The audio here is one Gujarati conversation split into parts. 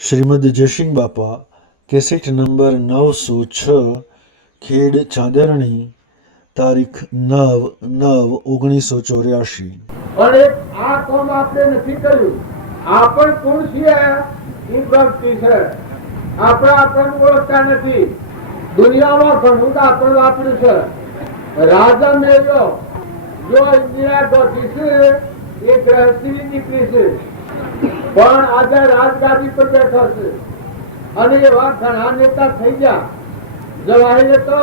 શ્રીમદ જયસિંહ બાપા, કેસેટ નંબર 906, ખેડ ચાંદરણી, તારીખ 9/9/1984. અને આ કામ આપણે નથી કર્યું. આપણ કોણ છીએ એ ભક્તિ છે. આપણે ઓળખતા નથી. દુનિયામાં ઘણું આપણે વાપર્યું છે. રાજા મેળવ્યો જો ઇન્દિરા ગાંધી છે એ ગૃહસ્થની દીકરી છે, પણ આજે રાજગાદી પર બેઠા છે. અને એવા ઘણા નેતા થઈ ગયા. જવાહર તો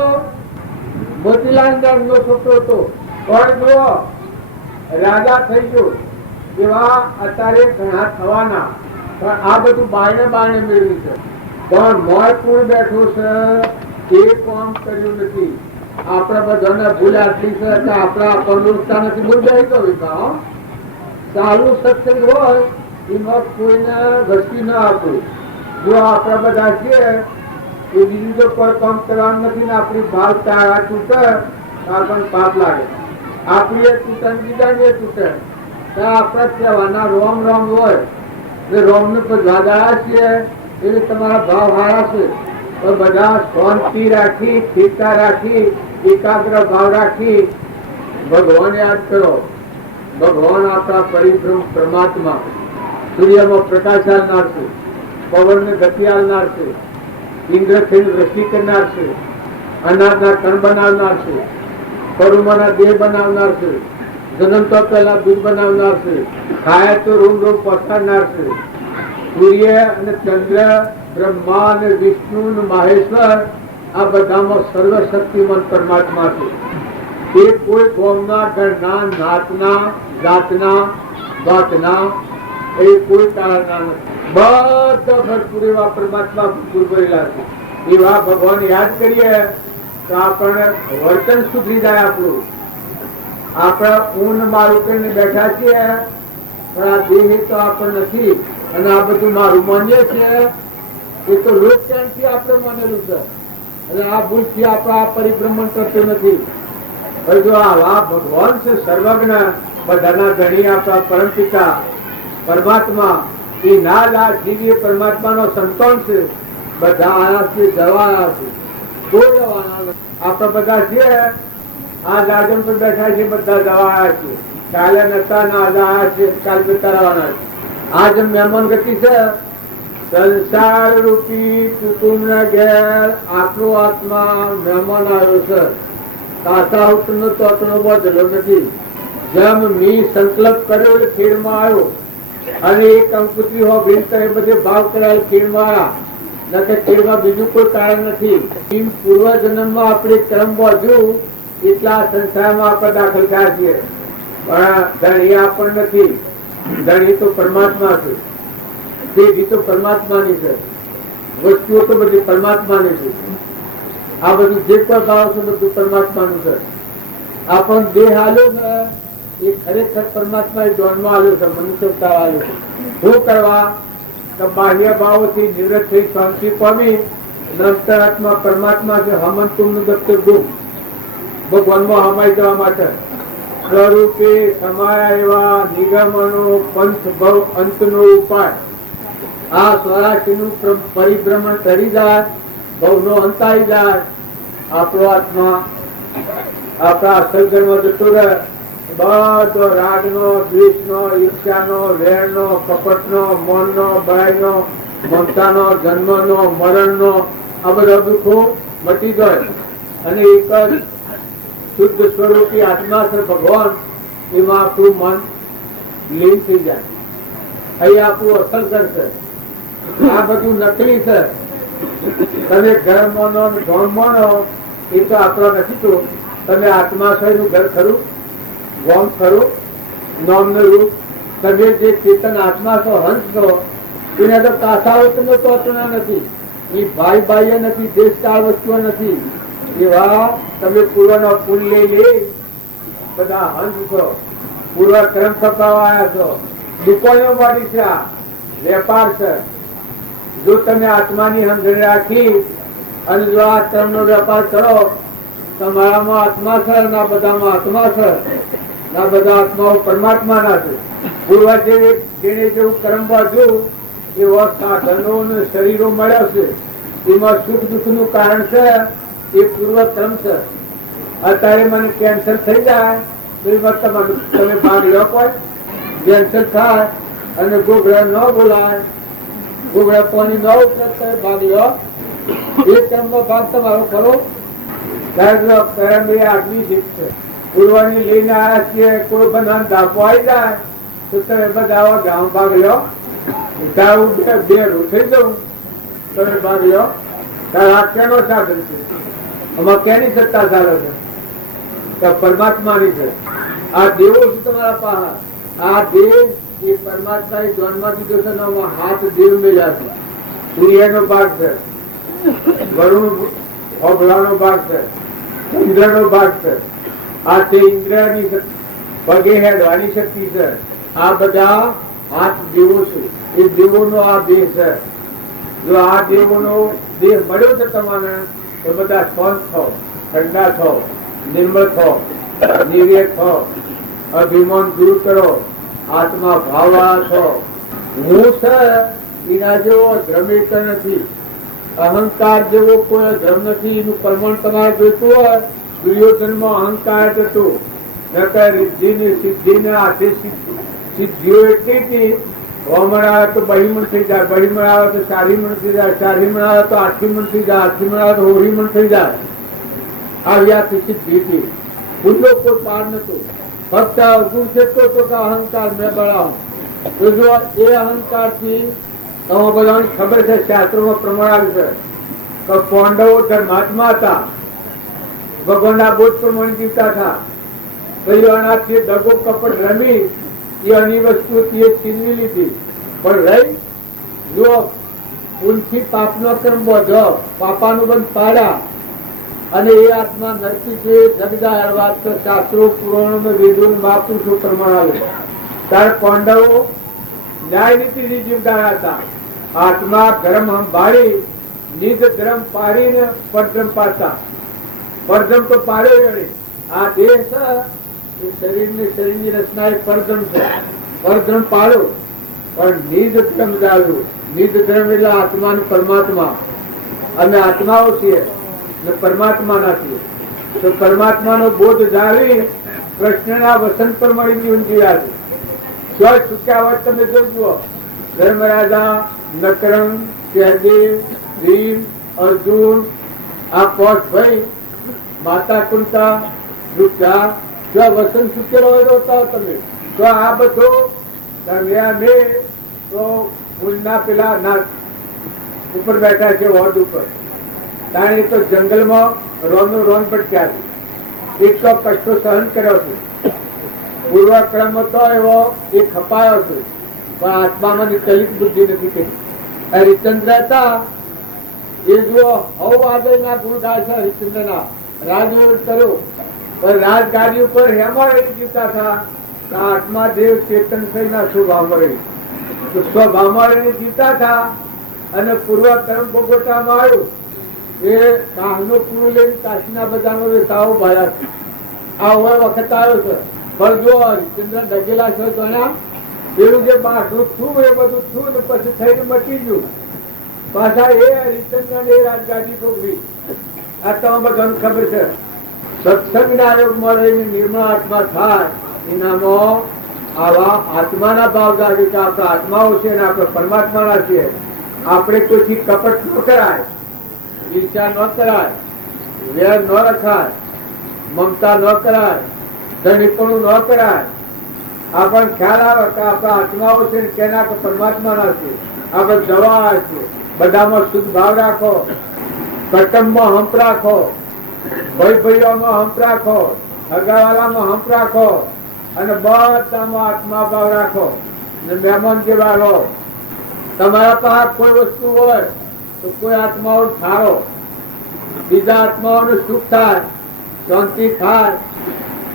મોતીલાલ નેહરુનો છોકરો હતો, પણ જો રાજા થઈ ગયો. એવા અત્યારે ઘણા થવાના, પણ આ બધું બાયણે બાયણે મેળવ્યું છે. પણ મોય કોણ બેઠું છે એ કામ કર્યું નથી. આપણે બધાને ભૂલ આટલી છે કે આપણે ઓળખતા નથી. ભૂલ જાય તો ચાલુ સત્સંગ હોય એમાં કોઈને ઘસી ના આપવું. જો આપણે બધા છીએ એ બીજું તો કોઈ કામ કરવાનું નથી ને આપણી ભાવ તારા તૂટે આપણને પાપ લાગે. આપણી એ તૂટે બીજાની એ તૂટે તો આપણે કહેવાના રોમ રોમ હોય એટલે રોમને વધારા છીએ એટલે તમારા ભાવ હારા છે. તો બધા શાંતિ રાખી, સ્થિરતા રાખી, એકાગ્ર ભાવ રાખી ભગવાન યાદ કરો. ભગવાન આપણા પરિભ્રમ પરમાત્મા સૂર્યમાં પ્રકાશ આલનાર છે, પવનને ગતિ આલનાર છે, ઇન્દ્રથી વૃષ્ટિ કરનાર છે, અનાજના કણ બનાવનાર છે, કરુમાના દેહ બનાવનાર છે, જન્મ તો પહેલા દૂધ બનાવનાર છે, ખાય તો રૂમ રૂમ પહોંચાડનાર છે. સૂર્ય અને ચંદ્ર, બ્રહ્મા અને વિષ્ણુ અને મહેશ્વર આ બધામાં સર્વશક્તિમાન પરમાત્મા છે. એ કોઈ ગોમના, ઘરના, નાતના, જાતના, વાતના એ કોઈ કાળના નથી. બધા ભરપૂર એવા પરમાત્મા પૂરવેલા છે. એવા ભગવાન યાદ કરીએ તો આપણને વર્તન સુધરી જાય. આપણે ઊન મારું કરીને બેઠા છીએ, પણ આ દેહ તો આપણે નથી. અને આ બધું મારું માનીએ છીએ એ તો લોકચાનથી આપણે માનેલું છે. અને આ ભૂલથી આપણે આ પરિભ્રમણ કરતું નથી. જો આ ભગવાન છે સર્વજ્ઞ, બધાના ધણી, આપણા પરમપિતા પરમાત્મા એ ના જ આ જીવીય પરમાત્માનો સંતાન છે. બધા આયા છે, જવાના છે, કોઈ જવાના નથી. આપણે બધા છીએ આજ આજમ પર બેઠા છે, બધા જવાયા છે. કાલે નતા ના આજ આયા છે, કાલ જતા રહેવાના છે. આજ મહેમાન ગતિ છે. સંસાર રૂપી કુટુંબ ઘેર આટલો આત્મા મહેમાન આવ્યો છે. કાસાઉતનો તોતનો બદલો નથી. જેમ મી સંકલ્પ કર્યો એટલે ખીરમાં આવ્યો, અને એક કંકુતરી હો ભીડ એ બધે ભાવ કરાયેલ ખીરમાં આવ્યા. ન કે ખીરમાં બીજું કોઈ કારણ નથી. પૂર્વ જન્મમાં આપણે કર્મ બાંધ્યું એટલા સંસારમાં આપણે દાખલ થયા છીએ. પણ ધણી આપણ નથી. ધણી તો પરમાત્મા છે. દેવી તો પરમાત્માની છે. વસ્તુઓ તો બધી પરમાત્માની છે. આ બધું જે કોઈ ભાવ છે બધું પરમાત્માનું છે. આપણને દેહ આલ્યો છે એ ખરેખર પરમાત્મા એ જોનમાં આવ્યો છે, મનુષ્યતા આવ્યો છે. શું કરવા? તો બાહ્ય ભાવોથી નિવૃત્ત થઈ શાંતિ પામી અંતરાત્મા પરમાત્મા છે. હમન તુમ દત્ત ગુમ ભગવાનમાં હમાઈ જવા માટે સ્વરૂપે સમાયા એવા નિગમનો પંથ ભવ અંતનો ઉપાય. આ સ્વરાશીનું પરિભ્રમણ કરી જાય, ભવનો અંત આવી જાય, આપણો આત્મા આપણા અસલ જન્મ જતો રહે. બધો રાગનો, દ્વેષનો, ઈર્ષ્યાનો, વેરનો, કપટનો, મનનો, ભયનો, મમતાનો, જન્મનો, મરણનો આ બધા દુઃખો મટી જાય. અને એક જ શુદ્ધ સ્વરૂપી આત્મા છે ભગવાન, એમાં આપણું મન લીન થઈ જાય. અહીં આપણું અસલ ઘર છે. આ બધું નકલી છે. તમે ઘર માનો, ગણ માનો એ તો આપણો નથી. તો તમે આત્મા છો એનું ઘર ખરું, ગોમ ખરું, નામનું રૂપ. તમે જે ચેતન આત્મા છો, હંસ છો, એને તો કાસાઓ તમે તોતના નથી. એ ભાઈ ભાઈ નથી, દેશકાળ વસ્તુઓ નથી. એવા તમે પૂર્વનો પુણ્ય લઈ બધા હંસ છો, પૂર્વ કર્મ થપાવાયા છો. દુકાનો વાળી છે, આ વેપાર છે. જો તમે આત્માની સમજણ રાખી અને જો આ કર્મનો વેપાર કરો, તમારામાં આત્મા છે, ના બધામાં આત્મા છે, ના બધા આત્માઓ પરમાત્માના છે. પૂર્વ જેને જેવું કર્મ બાંધ્યું એવા સાધનો અને શરીરો મળ્યા છે. એમાં સુખ દુઃખ નું કારણ છે એ પૂર્વક્રમ છે. અત્યારે મને કેન્સર થઈ જાય તો એમાં તમે ભાગ લો. કોઈ કેન્સર થાય અને ગોગળા ન બોલાય, ગોગળા પાણી ન ઉતરે, તમે ભાગ લો. એ ક્રમમાં ભાગ તમારો ખરો. આગની શીખ છે. પૂર્વાની લઈને આવ્યા છીએ, કોઈ બધા ધાપો આવી જાય તો તમે બધા ગામ ભાગ લો. બે રૂઠી જવું તમે ભાગ લો. તારે આ કેનો સાધન છે? આમાં કેની સત્તા ચાલે છે? પરમાત્માની છે. આ દેવો છે તમારા પાસે. આ દેવ એ પરમાત્મા એ ધ્યાનમાં દીધો છે. હાથ દેવ મેળ્યા છે. સૂર્યનો ભાગ છે, વરુણ અબલાનો ભાગ છે, ઇન્દ્રનો ભાગ છે. આ તે ઇન્દ્રની પગે હેડવાની શક્તિ છે. આ બધા હાથ દેવો છે. એ દેવોનો આ દેહ છે. જો આ દેવોનો દેહ મળ્યો છે તમને તો બધા શાંત થો, ઠંડા થો, નિર્મળ થો, નિર્વેક થો, અભિમાન દૂર કરો, આત્મા ભાવવાળા થો. હું છે એના જેવો ધ્રમિત નથી, અહંકાર જેવો કોઈ ધર્મ નથી. એનું પ્રમાણ તમારે જોઈતું હોય દુર્યોધનમાં અહંકાર જતો, સિદ્ધિ ને હાથે સિદ્ધિઓ એટલી હતી. વમણ આવે તો બહીમણ થઈ જાય, બહીમણ આવે તો ચારીમણ થઈ જાય, ચારીમણ આવે તો આઠીમણ થઈ જાય, આઠીમણ આવે તો હોરીમણ થઈ જાય. આવી આ સિદ્ધિ હતી. ખુલ્લો કોઈ પાર નતો. ફક્ત અવગુણ છે તો અહંકાર મેં બળાવું. તો જો એ અહંકાર થી તમે બધાને ખબર છે, શાસ્ત્રોમાં પ્રમાણ આવે છે કે પાંડવો ધર્માત્મા હતા, ભગવાનના બોધ પ્રમાણે જીવતા હતા. પરિવારથી દગો કપટ રમી એ અની વસ્તુ છીનવી લીધી. પણ રહી જો પુનથી પાપનો કર્મ બોધો, પાપાનું બંધ પાડ્યા અને એ આત્મા નરકી જોઈએ. જગદાર વાત તો શાસ્ત્રો પુરાણો વેદો મહાપુરુષો પ્રમાણ આવે. ત્યારે પાંડવો ન્યાય નીતિથી જીવતા હતા. આત્મા ધર્મ સંભાળી નિજ ધર્મ પાડીને પરધમ પાડતા. પરધમ તો પાડ્યો. આ દેહ છે એ શરીરની રચના એ પરધમ છે. પરધમ પાડો પણ નિજ ધર્મ જાળવ્યું. નિજ ધર્મ એટલે આત્મા ને પરમાત્મા. અમે આત્માઓ છીએ ને પરમાત્માના છીએ. તો પરમાત્માનો બોધ જાળવી કૃષ્ણના વસન પર મળી જીવન જીવ્યા છે. સ્વ ચૂક્યા હોય તમે જોજો. ધર્મરાજા, નકરંગ, સહદેવ, ભીમ, અર્જુન, આ પાંચ ભાઈ, માતા કુંતા, દુર્ગા, જો વસન ચૂકેલો હોય તમે તો આ બધું તો ફૂલના પેલા નાક ઉપર બેઠા છે, વોર્ડ ઉપર. કારણ તો જંગલમાં રોનું રોન ભટક્યા છે. એટલો કષ્ટો સહન કર્યો છે. પૂર્વક્રમ હતો એવો એ ખપાયો છે. પણ આત્મામાં ચલિત બુદ્ધિ નથી કરી. હરિચંદ્ર હતા એ જો હવ આદરના ગુણ ગાય છે. હરિચંદ્રના રાજવોટ કર્યો પણ રાજગાડી ઉપર હેમાં રહી જીવતા હતા. આત્મા દેવ ચેતન થઈને સ્વભાવમાં રહી, સ્વભાવમાં રહીને જીવતા હતા. અને પૂર્વક્રમ ભોગવટામાં આવ્યું. એ કાહનો પૂરું લઈને કાશીના બધાનો વેસાઓ ભર્યા છે. આ હવે વખત આવ્યો છે. પણ જો હરિચંદ્ર ડગેલા છે તો એવું જે બાટલું થયું એ બધું થયું ને પછી થઈને મટી ગયું. પાછા એ હરિચંદ્ર એ રાજગાદી ભોગવી. આ તમે બધાને ખબર છે. સત્સંગના યોગમાં રહીને નિર્મળ આત્મા થાય એનામાં આવા આત્માના ભાવ જાગે કે આપણે આત્માઓ છે ને આપણે પરમાત્માના છીએ. આપણે કોઈથી કપટ ન કરાય, ઈર્ષા ન કરાય, વેર ન રખાય, મમતા ન કરાય, ધણીપણું ન કરાય. આપણને ખ્યાલ આવે કે આપણા આત્માઓ છે ને કેના કે પરમાત્માના છે. આપણે દવા છે. બધામાં શુદ્ધ ભાવ રાખો, કુટુંબમાં હંપ રાખો, ભાઈઓમાં હંપ રાખો, હગાવાલામાં હંપ રાખો અને બધામાં આત્મા ભાવ રાખો. મહેમાન જેવા રહો. તમારા પાસે કોઈ વસ્તુ હોય તો કોઈ આત્માઓ ઠારો, બીજા આત્માઓને સુખ થાય, શાંતિ થાય,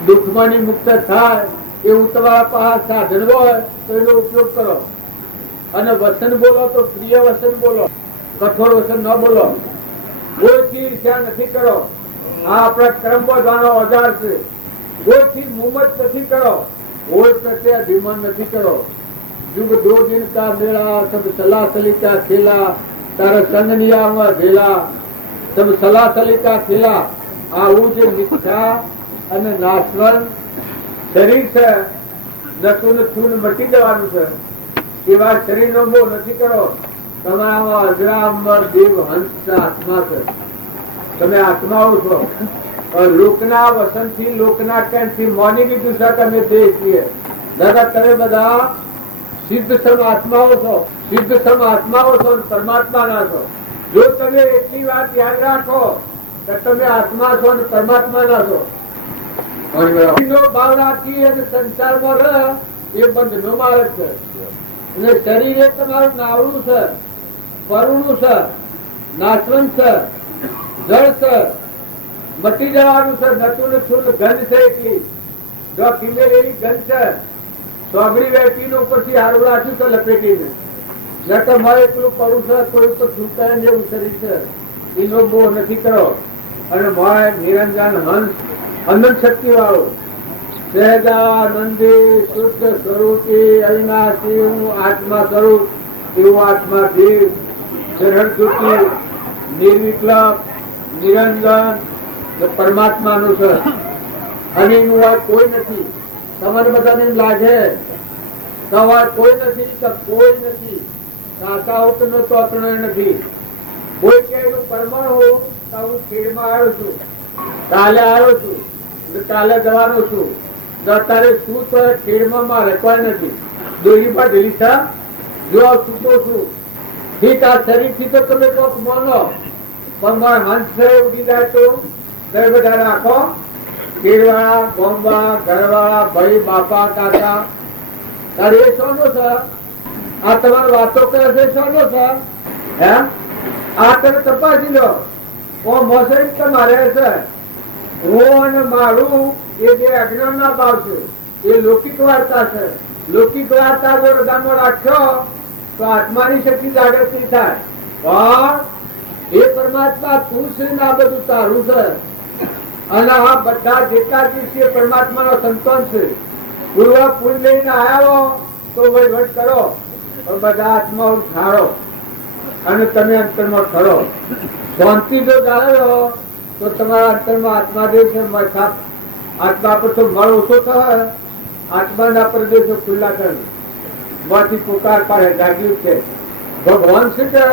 દુઃખમાંથી મુક્ત થાય એવું તમારા પાસે સાધન હોય તો એનો ઉપયોગ કરો. અને વચન બોલો તો પ્રિય વચન બોલો, કઠોર વચન ન બોલો. કોઈથી ઈર્ષ્યા નથી કરો. આ આપણા કર્મ વધવાનો ઓજાર છે. કોઈથી મુમત નથી કરો, કોઈ પ્રત્યે અભિમાન નથી કરો. जुग 2 दिन का मेला, सब सलासली का खेला, तारा संगनिया में भेला, सब सलासली का खेला। आવું જે મિથ્યા અને નાશવંત શરીર છે, નસું થૂન મટી જવાનું છે, એવા શરીરનો મોહ નથી કરો. તમારામાં અજરા અમર દેવ હંસ આત્મા છે, તમે આત્માઓ છો. લોકના વસનથી, લોકના કેન્થી મોની લીધું છે તમે દેહ છીએ. દાદા તમે બધા સિદ્ધ સમ આત્માઓ છો, સિદ્ધ સમ આત્માઓ છો, પરમાત્માના છો. જો તમે એટલી વાત યાદ રાખો કે તમે આત્મા છો અને પરમાત્માના છો. ભાવ રાખી અને સંસારમાં રહે એ બંધનો માર્ગ છે. અને શરીર એ તમારું નાવડું છે, પરુણું છે, નાશવંત છે, જળ છે, મટી જવાનું છે. નતું ને શુદ્ધ ગંધ છે, એટલી જો કિલ્લે એવી ગંધ છે. સોગડી વેચી ઉપરથી હારું રાખ્યું છે લપેટીને. ન તો મારે એટલું પડું છે, કોઈ તો છૂટા જેવું શરીર છે, એનો મોહ નથી કરો. અને મોય નિરંજન હંસ અનંત શક્તિ વાળો સહેજાનંદી શુદ્ધ સ્વરૂપી અવિનાશી હું આત્મા સ્વરૂપ એવું આત્મા દેવ શરણ જ્યોતિ નિર્વિકલ્પ નિરંજન પરમાત્માનું છે. અને એનું વાત કોઈ નથી. તમારે બધાને એમ લાગે તો વાત કોઈ નથી, કે કોઈ નથી, કાકા ઉતનો તો અતણો નથી. કોઈ કે એનું પરમાણુ હું ખેડમાં આવ્યો છું, કાલે આવ્યો છું, કાલે જવાનો છું. અત્યારે શું તો ખેડમાં મારે કોઈ નથી. દોરી પર ઢીલી જો સૂતો છું. ઠીક, આ શરીર થી તો તમે કોક માનો, પણ મારા હંસ ઉઠી જાય તો ઘર બધા રાખો. ખેડવાળા, ગોમવાળા, ઘરવાળા, ભાઈ, બાપા, કાકા, તારે એ શોનો છે? આ તમારી વાતો કરે છે શોનો છે? હે આ તમે તપાસી લો. મોસરી તમારે છે. હું અને મારું એ જે અજ્ઞાનના ભાવ છે એ લૌકિક વાર્તા છે. લૌકિક વાર્તા જો હૃદયમાં રાખ્યો તો આત્માની શક્તિ જાગૃતિ થાય. પણ એ પરમાત્મા તું છે ને આ બધું તારું છે. અને આ બધા જેટલા દિવસે પરમાત્માનો સંતાન છે. પૂર્વ પુલ લઈને આવ્યો તો વહીવટ કરો, પણ બધા આત્માઓ ઠારો અને તમે અંતરમાં ઠરો. શાંતિ જો જાળવ્યો તો તમારા અંતરમાં આત્મા દેવ છે. આત્મા પર તો મળ ઓછો થાય, આત્માના પ્રદેશો ખુલ્લા કરે, માંથી પુકાર પાડે જાગ્યું છે. ભગવાન શું કે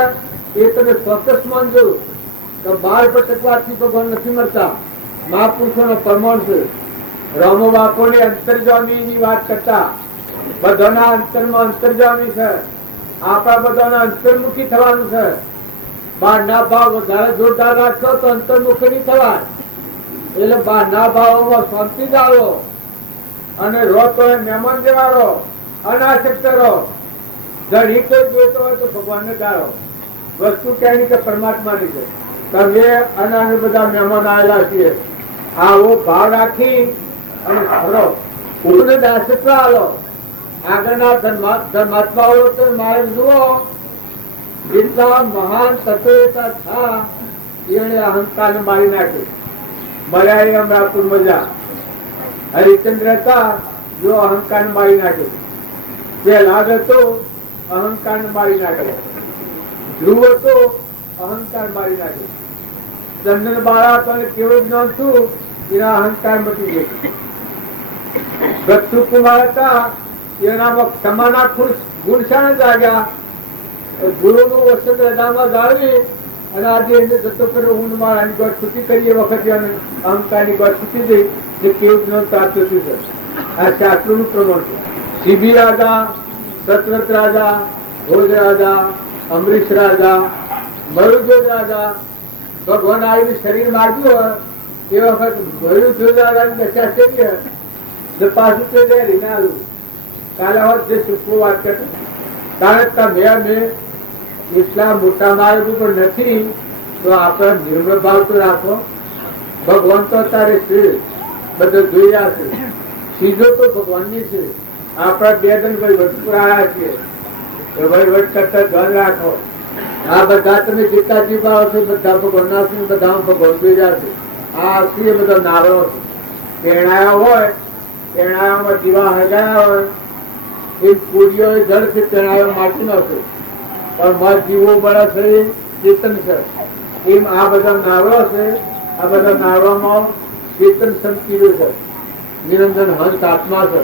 એ તમે ચોક્કસ માનજો કે 12 ભટકવાથી ભગવાન નથી મળતા. મહાપુરુષોનો પ્રમાણ છે. રામો બાપોની અંતર્જામીની વાત કરતા બધાના અંતરમાં અંતર્જામી છે. આપણા બધાના અંતર્મુખી થવાનું છે. બહારના ભાવ વધારે જોરદાર રાખશો તો અંતર્મુખી નહીં થવાય. એટલે બહારના ભાવોમાં શાંતિ જાળવો અને રો તો મહેમાન જેવા રહો, અનાસક્ત રહો. ઘણી કોઈ જોઈતો હોય તો ભગવાનને જાળવો. વસ્તુ ક્યાંની કે પરમાત્માની છે. તમે અને અમે બધા મહેમાન આવેલા છીએ. આવો ભાવ રાખી અને ફરો. પૂર્ણ દાસત્વ આલો. આગળના ધર્માત્માઓ તો મારે જુઓ જેટલા મહાન તત્વતા થા એને અહંકાર મારી નાખ્યું. મર્યા એ અમરાપુર મજા. હરિચંદ્ર હતા જો અહંકાર મારી નાખ્યું. પ્રહલાદ હતો અહંકાર મારી નાખ્યો. ધ્રુવ હતો અહંકાર મારી નાખ્યો. ચંદન બાળા હતો કેવું જ્ઞાન શું એના અહંકાર મટી ગયો. દત્તુ કુમાર હતા એનામાં ક્ષમાના ગુણશાન જાગ્યા. ગુરુનું વસન હૃદયમાં જાળવી અને આજે એને જતો કર્યો. ઊંડ માળાની ગોળ છૂટી કરીએ વખતે અહંકારની ગોળ છૂટી ગઈ. જે કેવું જ્ઞાન પ્રાપ્ત થયું છે. આ શાસ્ત્રોનું પ્રમાણ છે. સીબી રાજા, સતરથ રાજા, ભોજ રાજા, અમરીશ રાજા, મરુદ્વજ રાજા ભગવાન આવીને શરીર માર્યું હોય એ વખત મરુદ્વજ રાજાની દશા થઈ પાછું તે રીને આવ્યું. કાલે હોત જે સુખો વાત કરતો કારણ કે મેં એટલા મોટા માર્ગ ઉપર નથી તો આપણે નિર્મળ ભાવ તો રાખો. ભગવાન તો તારે છે, બધું જોયા છે. સીધો તો ભગવાનની છે. આપણા બે જણ વહીવટ પર આવ્યા છીએ. વહીવટ કરતા ધ્યાન રાખો. આ બધા તમે જેટલા જીવ આવો છો બધા ભગવાનના છે. બધા ભગવાન જોયા છે. આ છે બધા નારો છે. પેણાયા હોય, પેણાયામાં દીવા હજાયા હોય એ પૂરીઓ જળ છે તેના માટી નો છે પણ મર જીવો બળા છે એ ચેતન છે. એમ આ બધા નાવડા છે, આ બધા નાવડામાં ચેતન સંકીર્યું છે, નિરંજન હંસ આત્મા છે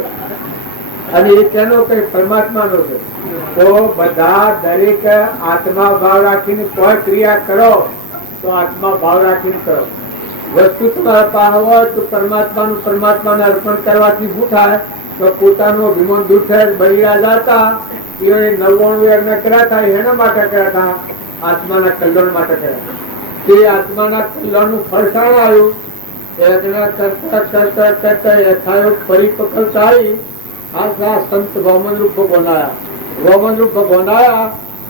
અને એ તેનો કઈ પરમાત્માનો છે. તો બધા દરેક આત્મા ભાવ રાખીને કોઈ ક્રિયા કરો તો આત્મા ભાવ રાખીને કરો. વસ્તુ તમારા પાસે હોય તો પરમાત્માને અર્પણ કરવાથી શું થાય તો પોતાનું અભિમાન દૂર થાય. બલિરાજા હતા એ 99 યજ્ઞ કર્યા હતા, એના માટે કર્યા હતા, આત્માના કલ્યાણ માટે કર્યા. તે આત્માના કલ્યાણનું ફળ શાણ આવ્યું? યજ્ઞ કરતા કરતા કરતા યથાયોગ પરિપક્વ થાય આ સંત ભગવાનરૂપ ભગવાન આવ્યા. ભગવાનરૂપ ભગવાન આવ્યા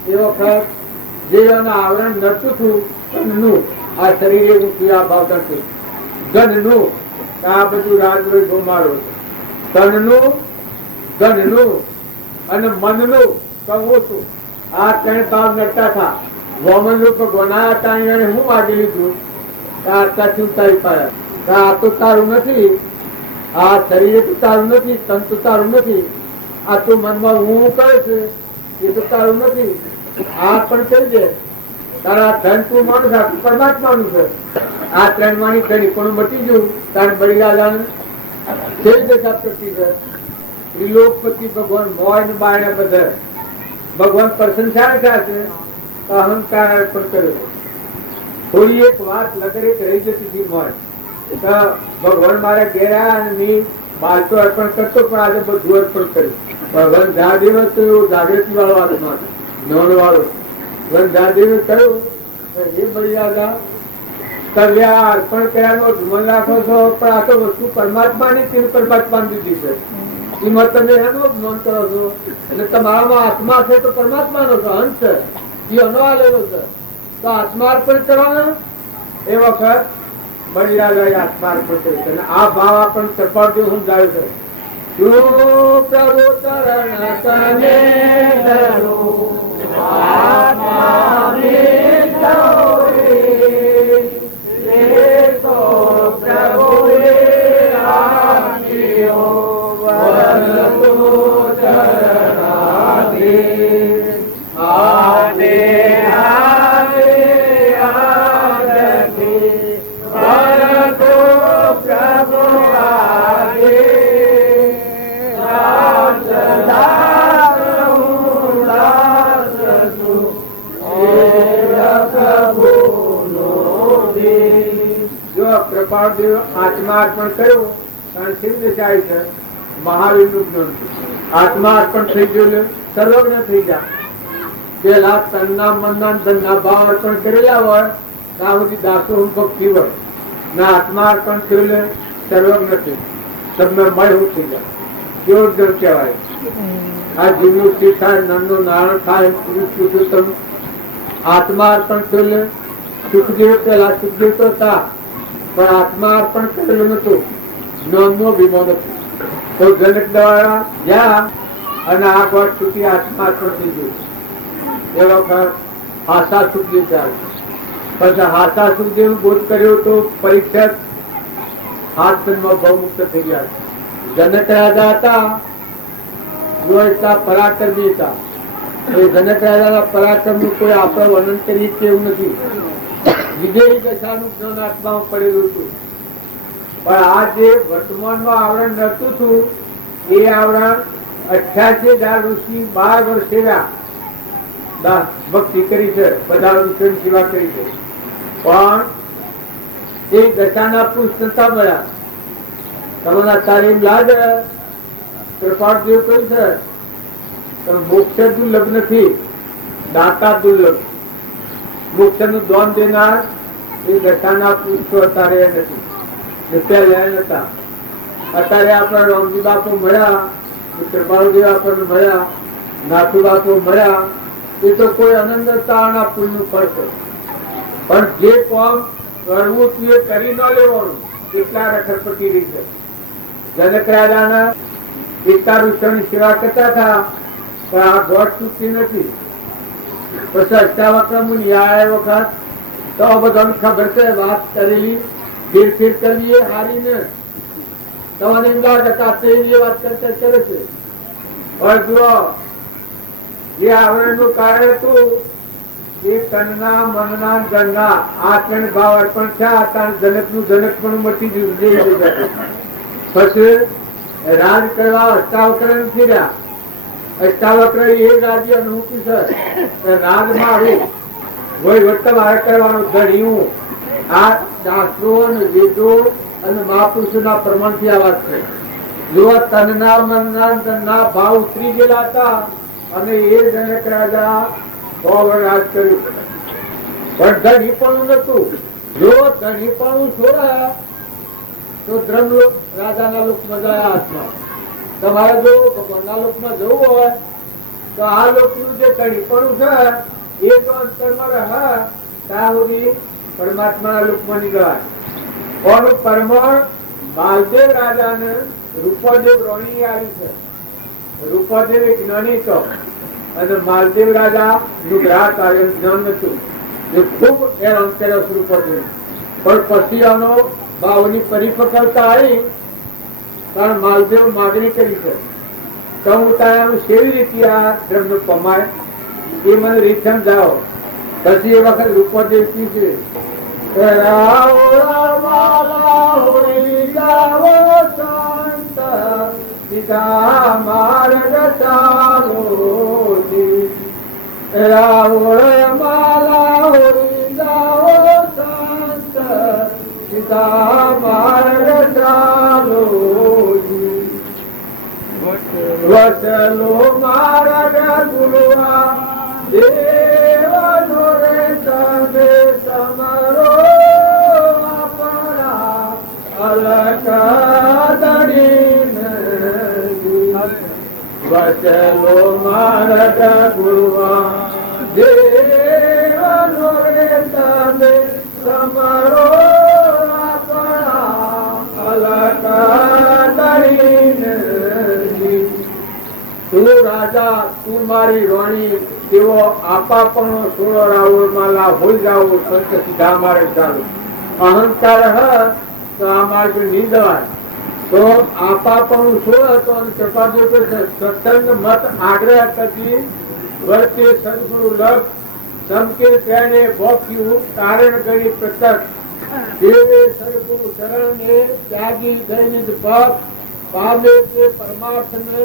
એ વખત જે આવરણ નડતું હતું તનનું, આ શરીરે હું પીવા ભાવ નથી ધનનું, આ બધું રાજ્ય ગોમાડો છે. તનનું, ધનનું અને મનનું કહું છું, આ ત્રણ ભાવ નડતા હતા. ભગવાનરૂપ ભગવાન આવ્યા હતા, અહીંયા હું માગી લીધું આ અત્યારથી ઉતારી પાડ્યા. આ તો તારું નથી, આ શરીર તો તારું નથી, તન તો તારું નથી, આ તો મનમાં હું કરે છે એ તો તારું નથી. આ પણ કરી દે, તારા ધન તું માનું છે, પરમાત્માનું છે. આ ત્રણ માની કરી પણ મટી ગયું. તાર બલિરાજા કેવી દશા પ્રતિ છે? ત્રિલોકપતિ ભગવાન મોય ને બાય બધા ભગવાન પ્રશંસા છે, અહંકાર અર્પણ કર્યો. થોડી એક વાત લગરેક રહી જતી હતી મોય. ભગવાન મારા ઘેર આવ્યા, બાળ તો અર્પણ કરતો પણ આજે બધું અર્પણ કર્યું. ભગવાન જાદેવ તો જાગૃતિ વાળો આત્મા, જ્ઞાન વાળો. ભગવાન જાદેવે કહ્યું એ બલિરાજા કર્યા અર્પણ કર્યાનો ધ્રુવન રાખો છો, પણ આ તો વસ્તુ પરમાત્માની તીર પરમાત્મા દીધી છે. એમાં તમે એનું જ્ઞાન કરો છો એટલે તમારામાં આત્મા છે તો પરમાત્માનો છે, અંશ છે, એ અનવાલેલો છે. તો આત્મા અર્પણ કરવાનો એ વખત બલિરાજાએ આત્મા અર્પણ કર્યું છે. આ ભાવ આપણને ચપાટી સમજાવ્યું છે. પ્રભુ ચરણ તને ધરું, આત્મા પ્રભુએ રાખ્યો વરતુ ચરણાધીન. આને આવે આદથી વરતુ પ્રભુ આગે. કૃપાળદેવ આત્મા અર્પણ કર્યું કારણ સિદ્ધ જાય છે. મહાવીર નું જ્ઞાન આત્મા અર્પણ થઈ ગયું, સર્વજ્ઞ થઈ ગયા. પેલા તનના મનના ધનના ભાવ અર્પણ કરેલા હોય ત્યાં સુધી દાસો ભક્તિ હોય ના આત્મા અર્પણ થયું સર્વજ્ઞ થઈ તમને મય હું થઈ ગયા. કેવો જ્ઞાન કહેવાય? આ જીવનું સ્થિર થાય, નંદનું નારાયણ થાય, પુરુષોત્તમ આત્મા અર્પણ થયું. સુખદેવ પેલા સુખદેવ તો હતા પણ આત્મા અર્પણ કરેલું નતું, જ્ઞાનનો અભિમાન હતું. તો જનક દ્વારા ગયા અને આ ગોઠ સુધી આત્મા અર્પણ થઈ ગયું. એ વખત હાસા સુખદેવ જાય. પછી હાસા સુખદેવ બોધ કર્યો તો પરીક્ષક હાથ જન્મ ભવમુક્ત થઈ ગયા. જનક રાજા હતા એટલા પરાક્રમી હતા. એ જનક રાજાના પરાક્રમ નું કોઈ આપણે વર્ણન કરી એવું નથી. વિજયી દશાનું જ્ઞાન આત્મામાં પડેલું હતું. પણ આ જે વર્તમાનમાં આવરણ નડતું હતું એ આવરણ 88,000 ઋષિ 12 વર્ષ સેવા ભક્તિ કરી છે, બધા ઋષિની સેવા કરી છે. પણ એ દશાના પુરુષ નતા મળ્યા. તમને અત્યારે એમ લાગે કૃપાળદેવ કહ્યું છે મોક્ષ દુર્લભ નથી, દાતા દુર્લભ. મોક્ષ નું દાન દેનાર એ દશાના પુરુષો અત્યારે નથી, હતા. અત્યારે આપણા રામજી બાપુ મળ્યા, કૃપાળદેવ આપણને મળ્યા, નાથુ બાપુ મળ્યા, એ તો કોઈ અનંત તારણા પુલ નું ફળ છે. પણ જે કામ કરવું તું એ કરી ન લેવાનું એટલા રખડપતિ રહી છે. જનક રાજાના પિતા ઋષિની સેવા કરતા હતા પણ આ ગોઠ ચૂકતી નથી. પછી અષ્ટાવક્ર મુનિ આયા વખત તો બધાને ખબર છે વાત કરેલી ફેર કરવી એ હારી ને તમારે એમ લાગે વાત કરતા કરે છે. और જુઓ જે આવરણનું કાર્ય હતું એ તનના મનના ધનના આ ત્રણ ભાવ અર્પણ થયા ત્યાં જનકનું જનક પણ મટી ગયું. પછી રાજ કરવા અષ્ટાવક્ર નથી રહ્યા. અષ્ટાવક્ર એ રાજ્ય અનુભૂતિ છે. રાજ મારું વહીવટ મારે કરવાનો ધણી હું. આ શાસ્ત્રો અને વેદો અને મહાપુરુષોના પ્રમાણથી આ વાત છે. જો તનના મનના ધનના ભાવ ઉતરી ગયેલા હતા અને એ જનક રાજા રાજ કર્યું. પણ ધણીપણું નતું. જો ધણીપણું છોડાય તો ધર્મલોક રાજાના લોકમાં જાય હાથમાં. તમારે જો ભગવાનના લોકમાં જવું હોય તો આ લોકનું જે ધણીપણું છે એ જો અંતરમાં રહે ત્યાં સુધી પરમાત્માના લોકમાં નીકળાય. પણ પરમણ માલદેવ રાજાને રૂપદેવ રોણી આવી છે. રૂપદેવ એક જ્ઞાની હતો અને માલદેવ રાજા નું ગ્રાહક આવ્યું જ્ઞાન નતું. એ ખૂબ હેરાન કર્યો રૂપદેવ. પણ પછી આનો ભાવની પરિપક્વતા આવી કારણ માલદેવ માગણી કરી છે તો હું તારાનું કેવી રીતે આ ધર્મ કમાય એ મને રીત સમજાવો. પછી એ વખત રૂપદેવ કી છે માર્ગ ચાલો માલા હોરી જાઓ સંત સીતા માર્ગ ચાલો વસલો માર્ગ ગુરુઆ દેવનો રે તમે સમરો આપણા અલક દડીને વસલો માર્ગ ગુરુઆ દેવનો રે તમે સમરો આપણા અલક દડીને તું રાજા તું મારી રોણી તેવો આપા પણ સોળો રાવણ માલા ભૂલ જાવ સંત સીધા માર્ગ ચાલુ. અહંકાર હ તો આ માર્ગ નીંદવાય તો આપા પણ સોળ હતો અને કૃપાદેવ સત્સંગ મત આગ્રહ કરતી વર્તે સદગુરુ લક્ષ સમકે તેને ભોખ્યું કારણ ગણી પ્રત્યક્ષ દેવે સદગુરુ શરણને ત્યાગી દૈનિક પગ પામે તે પરમાર્થને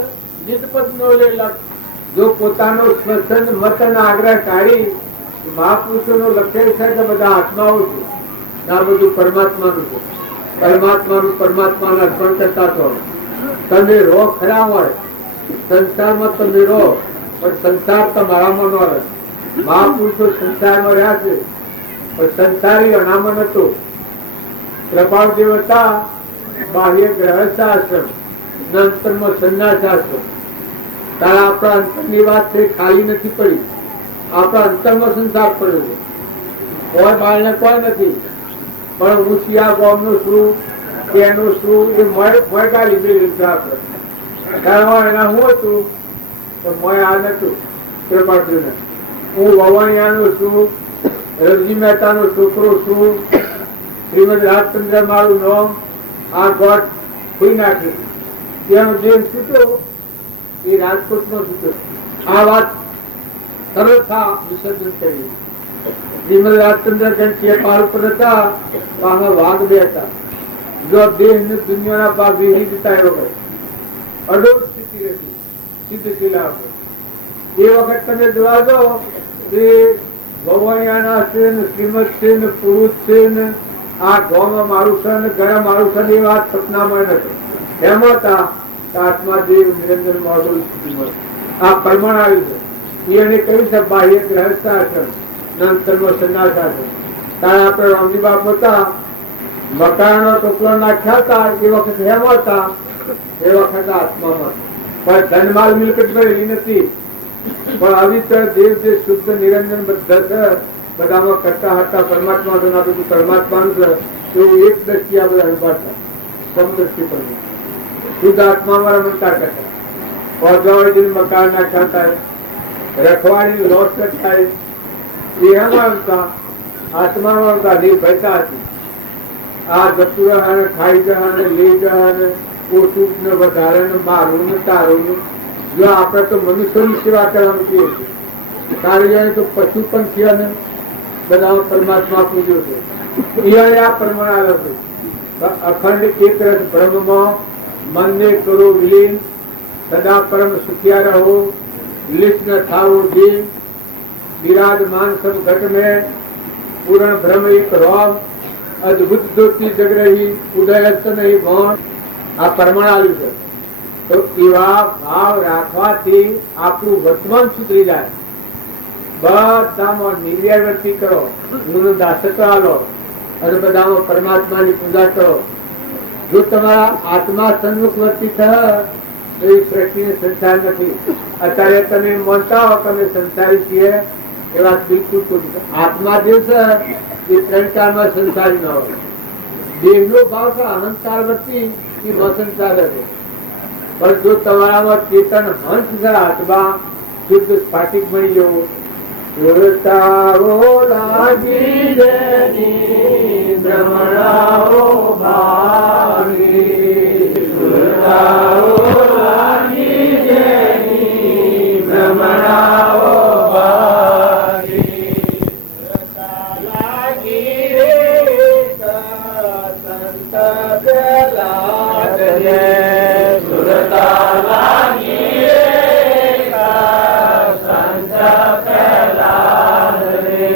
નિજપદ નો લે લક્ષ. જો પોતાનો સ્વચ્છંદ મતનો આગ્રહ કાઢી મહાપુરુષો નો લક્ષ્ય છે કે બધા આત્માઓ છે આ બધું પરમાત્માનું છે. પરમાત્માને અર્પણ કરતા છો. તમે રો ખરા હોય સંસારમાં તમે રહો પણ સંસાર તમારામાં ન રહે. મહાપુરુષો સંસારમાં રહ્યા છે પણ સંસારી અનામન હતો. કૃપાળદેવ હતા બાહ્ય ગ્રહસ્થાશ્રમ અંતરમાં સંન્યાસાશ્રમ. તારા આપણા અંતરની વાત છે ખાલી નથી પડી. આપણા અંતરમાં સંસાર પડ્યો છે. કોઈ બાળને કોઈ નથી પણ હું શિયા ગામનું છું એનું શું એ મોયકા લીધેલી કારણ એના હું હતું તો મોય આ નતું કૃપાળદેવને. હું વવાણિયાનું છું, રવજી મહેતાનો છોકરો છું. શ્રીમદ રાજચંદ્ર મારું નામ આ ગોટ ખોઈ નાખી તેનો દેહ છૂટ્યો એ રાજકોટનો છૂટ્યો. આ વાત સરળતા વિસર્જન કરી. શ્રીમદ રાજચંદ્ર પાર ઉપર હતા તો આમાં વાઘ બે હતા. જો દેહ ને દુનિયાના ભાગ વિહીન જતા એવો ભાઈ અડોળ સ્થિતિ રહેતી સિદ્ધ શિલા. એ વખત તમે જોવા દો કે ભવાનિયાના છે ને શ્રીમદ છે ને પુરુષ છે ને આ ગામમાં મારું છે ને ઘરે મારું છે એ વાત સપનામાં નથી. એમાં હતા આત્માદેવ નિરંજન મહોદય સ્થિતિમાં આ પ્રમાણ આવ્યું છે. એને કહ્યું છે બાહ્ય ગ્રહસ્થાશ્રમ અંતરમાં સંન્યાસાશ્રમ. ત્યારે આપણે રામજી બાપ હતા મકાનો ટોપલો નાખ્યા હતા એ વખત એમાં હતા એ વખત આત્મામાં પણ ધનમાલ મિલકત ભરેલી નથી. પણ આવી દેવ જે શુદ્ધ નિરંજન બધા છે બધામાં કરતા હતા પરમાત્મા બધું પરમાત્માનું છે એવું એક દ્રષ્ટિ આ બધા અનુભવતા સમદ્રષ્ટિ પર શુદ્ધ આત્મામાં રમતા કરતા. પહોંચવાડી મકાન નાખ્યા થાય રખવાડી લોસ થાય એમાં આવતા આત્મામાં આવતા નિર્ભયતા હતી. આ જતું રહાને ખાઈ જહાને લઈ જહાને ઓછું ને વધારે ને મારું ને તારું જો આપણે તો મનુષ્યોની સેવા કરવાનું કહીએ છીએ, કાર્ય તો પશુ પણ છે અને બધા પરમાત્મા પૂજ્યો છે. અહીંયા આ પ્રમાણ આવે છે. અખંડ એક રસ બ્રહ્મમાં મનને કરો વિલીન, સદા પરમ સુખિયા રહો, વિલિસ ન થાવો જીવ, વિરાજમાન સબ ઘટ में પૂર્ણ બ્રહ્મ એક રોમ, અદભુત જ્યોતિ જગરહી, ઉદય અસ્ત નહીં ભણ. આ પ્રમાણ આવ્યું છે. તો એવા ભાવ રાખવાથી આપણું વર્તમાન સુધરી જાય. બધામાં નિર્વ્યવર્તી કરો, ગુણ દાસતા લો અને બધામાં પરમાત્માની પૂજા કરો. જો તમારા આત્મા સન્મુખવર્તી થયા તો એ સૃષ્ટિને સંસાર નથી. અત્યારે તમે માનતા હો તમે સંસારી છીએ એ વાત બિલકુલ ખોટી. આત્મા જે છે એ ત્રણ કાળમાં સંસારી ન હોય. દેહનો ભાવ છે અહંકાર વર્તી એ સંસાર છે. પણ જો તમારામાં ચેતન હંસ છે, આત્મા શુદ્ધ સ્ફાટિક બની જવો, સુરતાઓ લાગી જેની ભ્રમણાઓ ભાગી, સુરતાઓ લાગી જેની ભ્રમણાઓ ભાગી, સુરતા લાગી રે સંત પેલા રે, સુરતા લાગી રે સંત પેલા રે,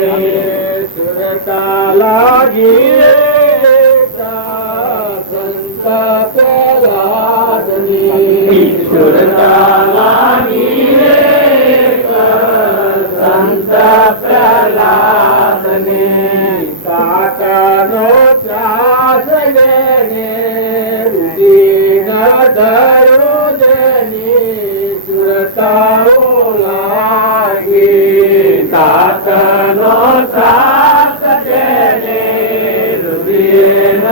સુરતા લાગી રે સંત પેલા રે, સુરતા લાગી રે સંત પેલા રે, કાકાનો ત્રાસ લેને રૂદીન ધરો જેની સુરતાઓ લાગી, કાકાનો ત્રાસ લેને રૂદીન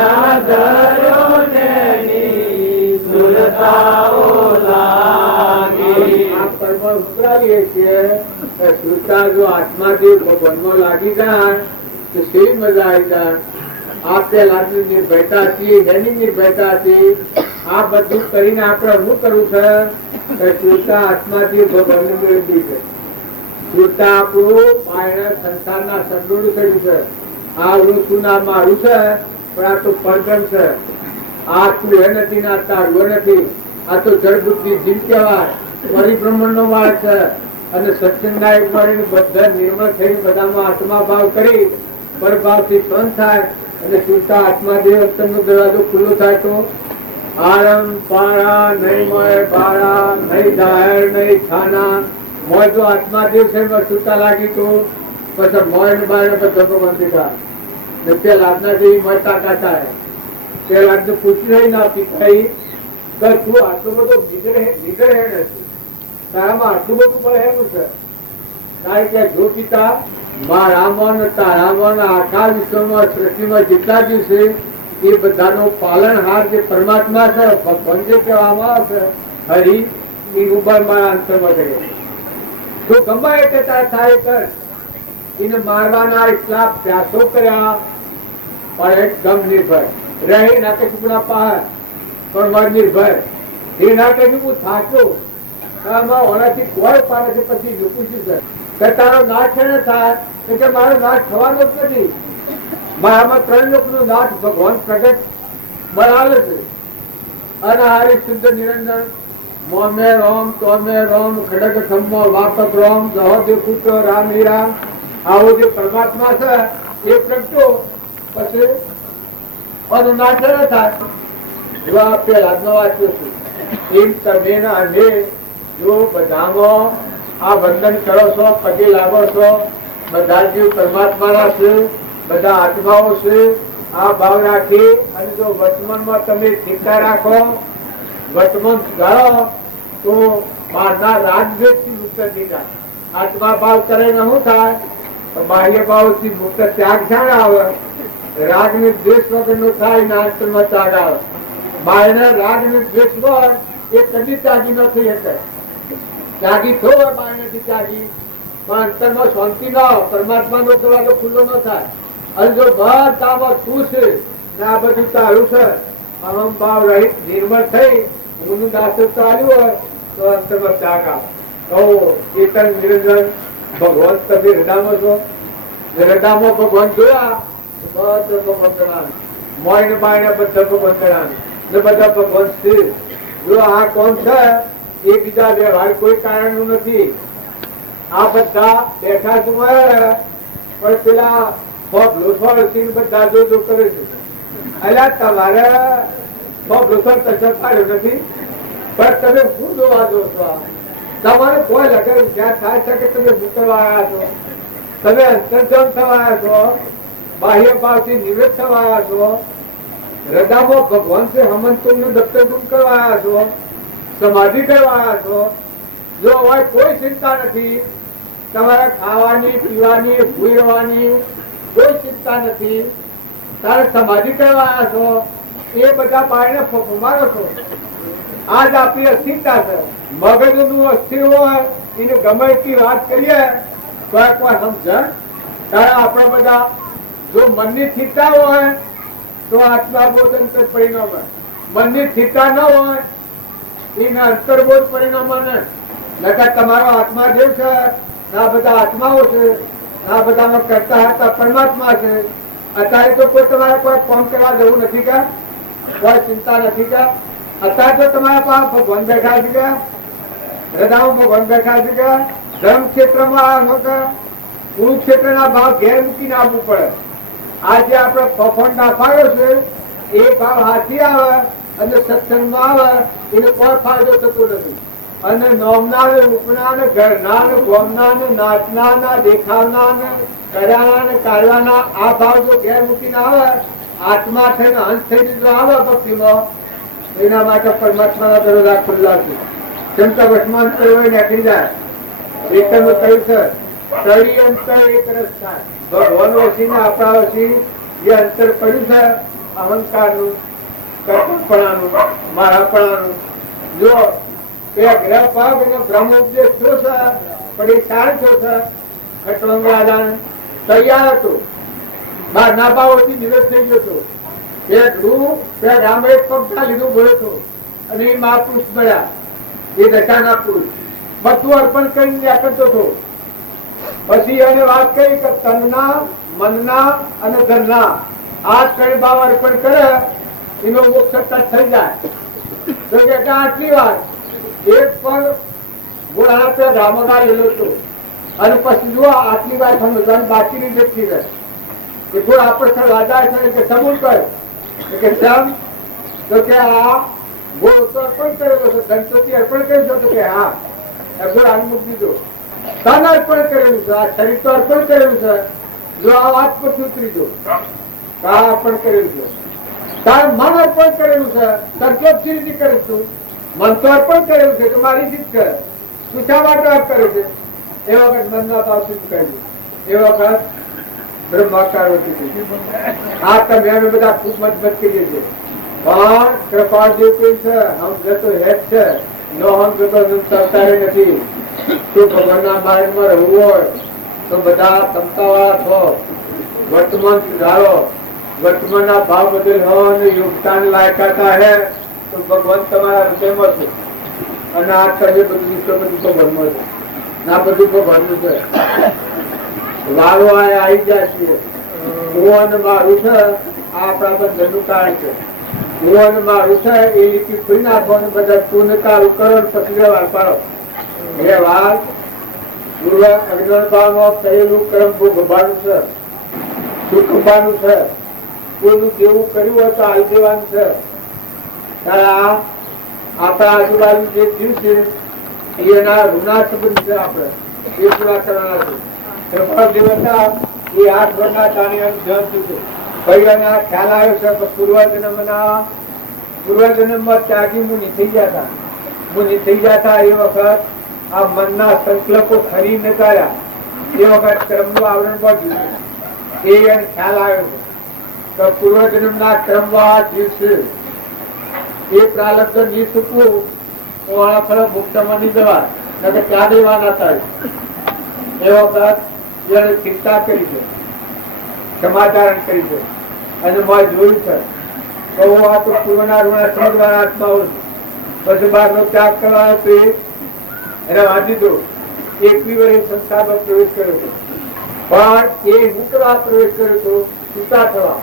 ધરો જેની સુરતાઓ લાગી. આ કર્મ ઉતરાવીએ છીએ સુરતા જો આત્માથી ભગવાનમાં લાગી જાય તો શી મજા આવી જાય. આપણે લાગણી નિર્ભયતા છીએ, એની નિર્ભયતા હતી. આ બધું કરીને આપણે શું કરવું છે કે સુરતા આત્માથી ભગવાનને મેળવી છે. સુરતા આપણું પાયણ સંસારના સદગુણ થયું છે. આ હું શું નામ મારું છે પણ આ તો પરબ્રહ્મ છે. આ તું એ નથી ને આ તારું નથી. આ તો જળ બુદ્ધિ જીવ કહેવાય, પરિભ્રમણ નો માર્ગ છે. અને સત્સંગના એક મળીને બધા નિર્મળ થઈને બધામાં આત્મા ભાવ કરી પરભાવથી સ્વન થાય અને સુરતા આત્મા દેવ નો દરવાજો ખુલ્લો થાય તો આરમ પારા નહીં મળે બારા નહીં જાહેર નહીં ખાના. મોય જો આત્મા દેવ છે સુરતા લાગી તો પછી મોય ને બાર બધો મંદિર થાય તે લાદના જેવી મોય તાકાત થાય. તે લાદને પૂછી રહી ના પીખાઈ કે તું આટલો બધો નીકળે નથી, તારામાં આટલું બધું પણ એનું છે. કારણ કે જો પિતા મારામાં તારામાં આખા વિશ્વમાં સૃષ્ટિમાં જેટલા જીવ છે એ બધાનો પાલનહાર જે પરમાત્મા છે, ભગવાન જે કહેવામાં આવે છે હરિ, એ ઉબર મારા અંતરમાં ગયો. જો ગમાય કે તારે થાય કર. એને મારવાના એટલા પ્રયાસો કર્યા પણ એકદમ નિર્ભય રહી નાખે ટુકડા પહાડ પણ મર નિર્ભય એ નાખે હું થાક્યો. ઓનાથી કોઈ પાડે છે પછી પૂછ્યું છે કે તારો નાશ ન થાય કે મારો નાશ થવાનો જ નથી. મારામાં ત્રણ લોકનો નાશ ભગવાન પ્રગટ બનાવે છે. અનાહારી શુદ્ધ નિરંજન મોમે રોમ તોમે રોમ ખડગ ખમ્મો વાપક રોમ દહોદે પુત્ર રામ હીરા. આવો જે પરમાત્મા છે એ પ્રગટો પછી અને નાશ ન થાય. એવા પેલા નો વાંચ્યો છું. એમ તમે ના અને જો બધામાં આ વંદન કરો છો, પગે લાગો છો, બધા જીવ પરમાત્માના છે, બધા આત્માઓ છે. આ ભાવ રાખી અને જો વર્તમાનમાં તમે ઠીકા રાખો, વર્તમાન સુધારો તો બહારના રાજદ્વેષથી મુક્ત થઈ જાય. આત્મા ભાવ કરે ને શું થાય તો બાહ્ય ભાવથી મુક્ત ત્યાગ ક્યાં આવે? રાગ ને દ્વેષ વગર નો થાય ને અંતરમાં ત્યાગ આવે. બાહ્ય રાગ ને દ્વેષ વગર એ કદી ત્યાગી ન થઈ શકે. ત્યાગી થયો બાહ્ય નથી ત્યાગી પણ અંતરમાં શાંતિ ના હોય, પરમાત્મા નો દરવાજો ખુલ્લો ન થાય. અને જો બધામાં તું છે ને આ બધું તારું છે, અહમ ભાવ રહિત નિર્મળ થઈ ગુણ દાસ ચાલ્યું હોય તો અંતરમાં ત્યાગ આવે. કહો ચેતન નિરંજન ભગવાન તમે હૃદયમાં છો. હૃદયમાં ભગવાન જોયા બધા ભગવાન ગણાવે, મોઈને બાઈને બધા ભગવાન ગણાવે ને બધા ભગવાન સ્થિર. જો આ કોણ છે એ બીજા વ્યવહાર કોઈ કારણનું નથી. આ બધા બેઠા છે પણ પેલા બધા જો કરે છે. અલ્યા તમારે પાડ્યો નથી પણ તમે શું જોવા દો છો? તમારે કોઈ લગન વિચાર થાય છે કે તમે મૂકવા આવ્યા છો, તમે અંતર્જન થવા આવ્યા છો, બાહ્ય ભાવથી નિવૃત્ત થવા આવ્યા છો, હૃદયમાં ભગવાન છે હમન તમને દફતર કરવા આવ્યા છો, સમાધિ કરવા આવ્યા છો. જો હોય કોઈ ચિંતા નથી, તમારે ખાવાની પીવાની ભૂલવાની કોઈ ચિંતા નથી, તારે સમાધિ કરવા આવ્યા છો, એ બધા બાયને મારો છો. આજ આપણી અસ્થિરતા છે. મગજનું અસ્થિર હોય એને ગમે એટલી વાત કરીએ તો કોઈ સમજણ. ત્યારે આપણે બધા જો મનની સ્થિરતા હોય તો આત્માબોધન પરિણામ, મનની સ્થિરતા ન હોય એને અંતર્બોધ પરિણામ ને. નકર તમારો આત્મા દેવ છે, આ બધા આત્માઓ છે, આ બધામાં કરતા હતા પરમાત્મા છે. અત્યારે તો કોઈ તમારે કોઈ ફોન કરવા જવું નથી કે કોઈ ચિંતા નથી કે. અત્યારે તો તમારા પાસે ભગવાન બેઠા છે કે હૃદયમાં ભગવાન બેઠા છે કે ધર્મ ક્ષેત્રમાં કુરુક્ષેત્રના ભાવ ઘેર મૂકીને આવવું પડે. આજે આપણે ફફોન નાખાયો છે એ ભાવ હાથી આવે અને સત્સંગમાં આવે એને કોઈ ફાયદો થતો નથી. અને નોમના ને ઉપના ને ઘરના ને ગોમના ને નાચના ને દેખાવના ને કર્યાના ને કાર્યના આ ભાવ જો ઘેર મૂકીને આવે, આત્મા થઈને અંશ થઈને જો આવે ભક્તિમાં, એના માટે પરમાત્માના દરવાજા ખુલ્લા છે. ચંતા વર્તમાન કર્યો નાખી જાય. એકનું કહ્યું છે તળી અંતર એક રસ થાય. ભગવાન વસી ને આપણા વસી જે અંતર પડ્યું છે અહંકારનું, કર્મપણાનું, મારાપણાનું. જો એ ગ્રહ ભાગ અને બ્રહ્મ ઉપદેશ થયો છે પણ એ સાર થયો છે. ખટવંગ રાજાને તૈયાર હતો, બાર નાભાઓથી નિવૃત્ત થઈ ગયો હતો. એ ગૃહ તે રામે પગતા લીધું ગયો હતો અને એ મહાપુરુષ મળ્યા. એ દશાના પુરુષ બધું અર્પણ કરીને ત્યાં કરતો હતો. પછી એને વાત કરી કે તનના, મનના અને ધનના આ ત્રણ ભાવ અર્પણ કરે એનો મોક્ષ થઈ જાય. તો કે આટલી વાત એક પણ ગોળા પે રામગા લેલો હતો અને પછી જો આટલી વાત સમજવાની બાકી ની દેખી રહે કે ગોળ આપણે રાજા છે કે સબૂત કર કે સમ તો કે આ ગોળ તો અર્પણ કરેલો છે, ગણપતિ અર્પણ કર્યું છે. તો કે હા ગોળ આને મૂકી દીધો. તન અર્પણ કરેલું છે, આ શરીર તો અર્પણ કરેલું છે. જો આ વાત પછી ઉતરી દો આ અર્પણ કરેલું છે. તાર મન અર્પણ કરેલું છે, સંકલ્પ સી રીતે કરું છું? મન તો અર્પણ કરેલું છે તો મારી જીત કરે. તું શા માટે અર્પ કરે છે? એ વખત મનના ભાવ સિદ્ધ કર્યું. એ વખત બ્રહ્માકાર આ તમે અમે બધા ખૂબ મતભેદ કરીએ છીએ. પણ કૃપા જે કોઈ છે હમ જતો હેત છે નો હમ જતો સરકારે નથી. તો ભગવાનના માર્ગમાં રહેવું હોય તો બધા ક્ષમતાવાળા છો, વર્તમાન સુધારો, વર્તમાનના ભાવ બદલ હો અને યોગદાન લાયકાતા હે તો ભગવાન તમારા હૃદયમાં છે. અને આ તમે બધું વિશ્વ બધું ભગવાનમાં છે, ના બધું ભગવાનનું છે. વાળો આવી જાય છે. હું અને મારું છે આ આપણા બંધનનું કારણ છે. હું અને મારું છે એ લીટી ખોઈ નાખો અને બધા તું તારું કરો પછી વ્યવહાર પાડો. વ્યવહાર પૂર્વ અજ્ઞાન ભાવમાં કરેલું કર્મ ભોગવવાનું છે, સુખવાનું છે. કોઈનું જેવું કર્યું હોય તો હાલ દેવાનું છે. આપણા આજુબાજુ જે જીવ છે એના ઋણા સંબંધ છે, આપણે એ પૂરા કરવાના છે. દેવતા એ હાથ ભરના તાણીઓનું ધ્યાન છે. પહેલાના ખ્યાલ આવ્યો છે કે પૂર્વજન્મમાં ત્યાગી મુનિ થઈ ગયા હતા. એ વખત આ મનના સંકલ્પો ખરી નકાર્યા. એ વખત ક્રમનું આવરણ પડ્યું. એ ખ્યાલ આવ્યો છે કે પૂર્વજન્મના ક્રમવાળા જીવ છે એ પ્રાલબ્ધ નહીં ચૂકવું તો વાળા મુક્તમાં નહીં જવા ત્યાં દેવાના થાય. એ વખત એને ચિંતા કરી છે, ક્ષમાચારણ કરી છે અને મેં જોયું છે તો આ તો પૂર્વના ઋણા સમજવાના આત્માઓ છે. પછી બહારનો ત્યાગ કરવાનો તો એને વાંચી દો 21 વર્ષે સંસારમાં પ્રવેશ કર્યો હતો, પણ એ હું કરવા પ્રવેશ કર્યો હતો? છૂટા થવા.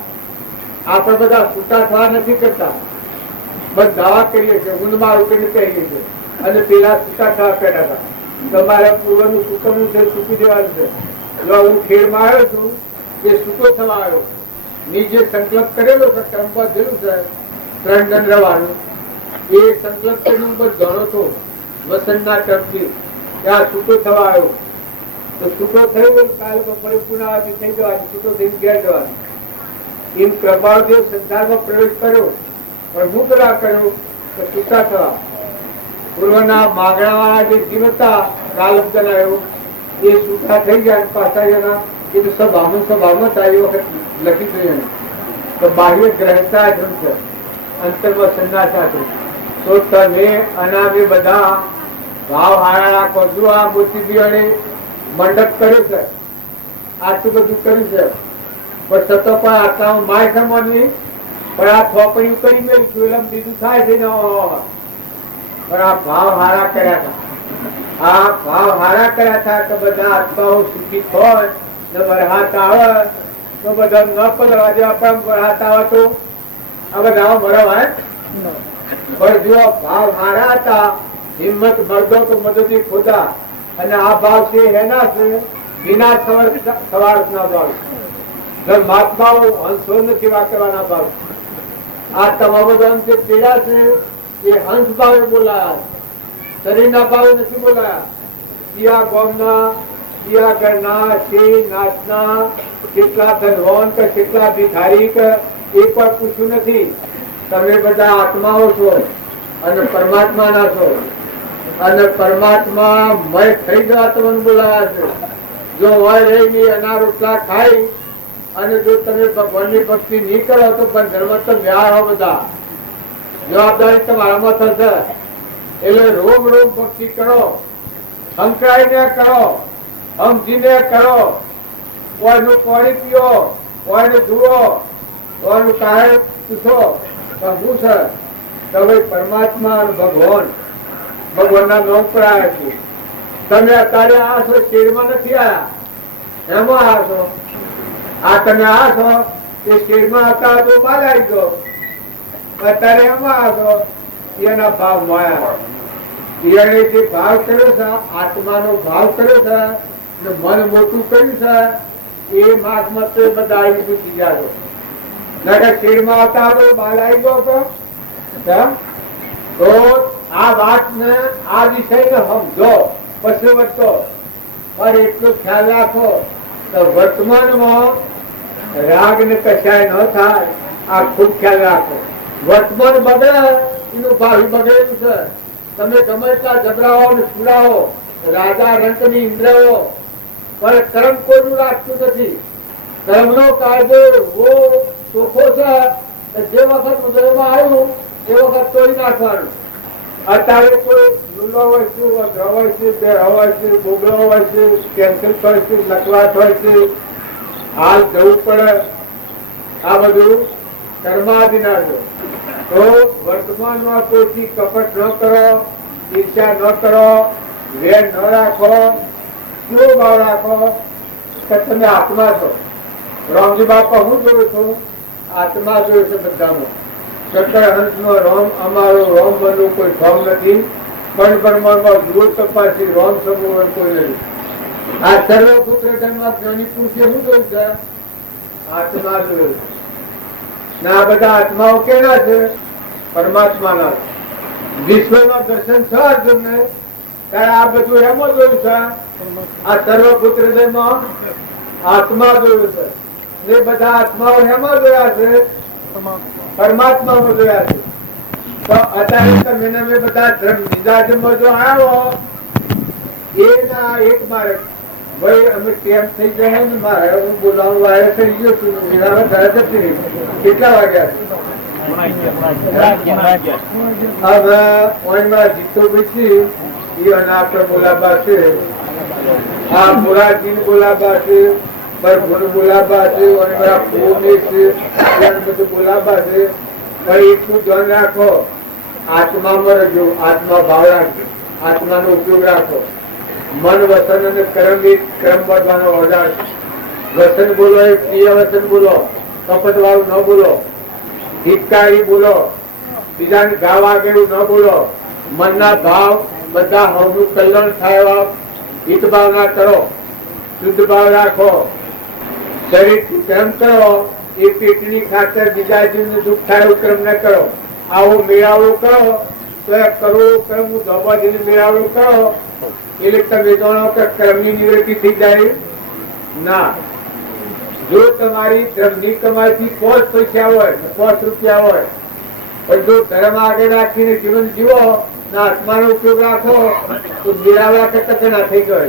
આપણે બધા છૂટા થવા નથી કરતા, બસ દાવા કરીએ છીએ, હું મારું કરીને કહીએ છીએ, અને પેલા છૂટા થવા કર્યા હતા. તમારે પૂર્વનું સુકમનું છે, સૂકી દેવાનું છે. જો હું ખેડમાં આવ્યો છું, એ સૂકો થવા આવ્યો. નીચે સંકલ્પ કરેલો છે, ક્રમમાં થયેલું છે 3 દંડ રહેવાનું, એ સંકલ્પ કરીને ઉપર ગણો તો વસંતના ક્રમથી ત્યાં સૂકો થવા આવ્યો. તો સૂકો થયો કાલે બપોરે પુનરાવૃત્તિ થઈ જવાની, સૂકો થઈ ઘેર જવાનું. એમ પ્રભાવદેવ સંસારમાં પ્રવેશ કર્યો, પણ હું પેલા કર્યો તો છૂટા થવા. પૂર્વના માગણા વાળા જે જીવ હતા, કાલમ જણાવ્યો, એ છૂટા થઈ ગયા. પાછા એના એ તો સ્વભાવમાં થાય એ વખત લખી દઈએ. તો બાહ્ય ગ્રહતા જ છે, અંતરમાં સંન્યાસા છે. તો તમે અનામે બધા ભાવ હારા રાખો. જો આ મોતીબિયાને મંડપ કર્યો છે, આટલું બધું કર્યું છે, પણ છતાં પણ આટલામાં માય સમજવી, પણ આ થોપડી કરી મેળ્યું એટલે બીજું થાય છે ને. પણ આ ભાવ હારા કર્યા હતા, આ ભાવ હારા કર્યા હતા તો બધા આત્માઓ સુખી હોય ને વરહાત આવે તો બધા ન પધરવા જેવા, પણ વરહાત આવે તો આ બધા મરવાય. પણ જો ભાવ હારા હતા, હિંમત મરદો તો મદદી ખોદા, અને આ ભાવ છે એના છે વિના સવાર ના ભાવ. મહાત્માઓ હંસો નથી વાપરવાના ભાવ. આ તમામ બધા જે પીડા છે એ હંસ ભાવે બોલાયા, શરીરના ભાવે નથી બોલાયા. પિયા ગોમના, પિયા ઘરના, છે નાચના, કેટલા ધનવાન કે કેટલા ભિખારી કે એ પણ પૂછ્યું નથી. તમે બધા આત્માઓ છો અને પરમાત્મા ના છો, અને પરમાત્મા મય થઈ જવા તમને બોલાયા છે. જો હોય રહી અનાર રોટલા ખાઈ અને જો તમે ભગવાનની ભક્તિ નહીં કરો તો બંધનમાં તો વ્યાર હો. બધા જવાબદારી તમારામાં થશે. એટલે રોમ રોમ ભક્તિ કરો, સંકળાઈને કરો, સમજીને કરો. કોઈનું પાણી પીઓ, કોઈને જુઓ, કોઈનું કારણ પૂછો તો શું છે? તો ભાઈ પરમાત્મા અને ભગવાનના નામ પર આવ્યા છે. તમે અત્યારે આ છો, શેરમાં નથી આવ્યા, એમાં આ છો. આ તમે આ છો એ શેરમાં હતા તો બહાર આવી ગયો, અત્યારે એમાં આ છો. એના ભાવ મળ્યા, એને જે ભાવ કર્યો છે, આત્માનો ભાવ કર્યો છે, મન મોટું કર્યું છે, એ માર્ગમાં તો બધા આવી પૂછી જાજો. શેરમાં હતા તો બહાર આવી ગયો. તો આ વાતને, આ વિષયને સમજો પછી વધતો. પણ એટલો ખ્યાલ રાખો તો વર્તમાનમાં રાગ ને કશાય ન થાય. આ ખૂબ ખ્યાલ રાખો. વર્તમાન બગડે એનું ભાવિ બગડેલું છે. તમે ગમે એટલા જબરાઓ ને સુરાઓ, રાજા રંકની ઇન્દ્રઓ, પણ કર્મ કોઈનું રાખતું નથી. કર્મનો કાયદો એવો ચોખ્ખો છે, જે વખત મુદ્રામાં આવ્યું એ વખત તોડી નાખવાનું. અત્યારે કોઈ લુલો હોય છે, વગ્ર હોય છે, બેરા હોય છે, બોગડો હોય છે, કેન્સર હોય છે, લકવાટ હોય છે, હાલ જવું પડે. આ બધું કર્માધીન છે. તો વર્તમાનમાં કોઈથી કપટ ન કરો, ઈર્ષ્યા ન કરો, વેર ન રાખો, શું ભાવ રાખો કે તમે આત્મા છો. રામજી બાપા હું જોયું છું, આત્મા જોયું છે બધામાં. શંકર હંસનો રોમ અમારો રોમ બનવું કોઈ ભમ નથી. પણ બ્રહ્માંડમાં દૂર તપાસી રોમ સમૂહ કોઈ નથી. આ સર્વપુત્ર જન્મમાં જ્ઞાની પુરુષે શું જોયું છે? આત્મા જોયું. ના બધા આત્માઓ કેના છે? પરમાત્માના. વિશ્વના દર્શન છે અર્જુનને, ત્યારે આ બધું એમ જોયું છે. આ સર્વપુત્ર જન્મમાં આત્મા જોયું છે. એ બધા આત્માઓ એમાં જોયા છે, પરમાત્મામાં જોયા છે. તો અત્યારે તમે મેં બધા મિજાજમાં જો આવ્યો એના એક મારે ભાઈ અમે કેમ થઈ જાય ને, મારે હું બોલાવવાનું વાયર થઈ ગયો છું. મેળામાં ઘરે જતી રહી. કેટલા વાગ્યા? હવે ઓઈમાં જીતો બેસી એ અને આપણે બોલાબા છે. આ મોરારજી બોલાબા છે, બોલાબા છે, બધું બોલાબા છે. પણ એટલું ધ્યાન રાખો, આત્મામાં રહેજો, આત્મા ભાવ રાખજો. આત્માનો ઉપયોગ રાખો. મન વસન અને કર્મની ક્રમ વધવાનો ઓર્ડર. વસન બોલો એ પ્રિય વસન બોલો, કપટ વાળું ન બોલો, ધિક્કારી બોલો, બીજાને ગાવ આગે એવું ન બોલો. મનના ભાવ બધા હવનું કલ્યાણ થાય એવા હિત ભાવના કરો, શુદ્ધ ભાવ રાખો. શરીરથી કર્મ કરો એ પેટની ખાતર બીજા જીવને દુઃખ થાય એવું કર્મ ન કરો. આવો મેળાવડો કરો તો કરવો કર્મ ધોબાજીને મેળાવડો કરો એટલે તમે જાણો કે કર્મની નિવૃત્તિ થઈ જાય ના. જો તમારી ધર્મની કમાઈથી 5 પૈસા હોય, 5 રૂપિયા હોય, પણ જો ધર્મ આગળ રાખીને જીવન જીવો ના આત્માનો ઉપયોગ રાખો તો મેળાવડા કરતા ઘણા થઈ ગયો.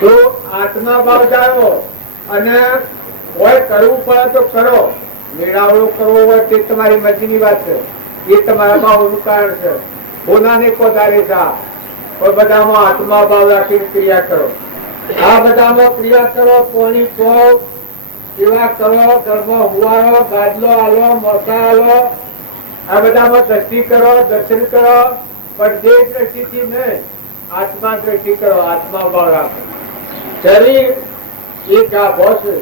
તો આત્મા ભાવ જાળવો અને કોઈ કરવું પડે તો કરો. મેળાવડો કરવો હોય તે તમારી મરજીની વાત છે, એ તમારા ભાવનું કારણ છે. હોનાને કોદારે જા પણ બધામાં આત્મા ભાવ રાખીને ક્રિયા કરો. આ બધામાં ક્રિયા કરો. પાણી પો સેવા કરો, ઘરમાં હુવારો, ગાદલો આલો, મોસા આલો, આ બધામાં દ્રષ્ટિ કરો, દર્શન કરો, પણ જે દ્રષ્ટિથી નહીં આત્મા દ્રષ્ટિ કરો. આત્મા ભાવ રાખો. શરીર એ ગાભો છે,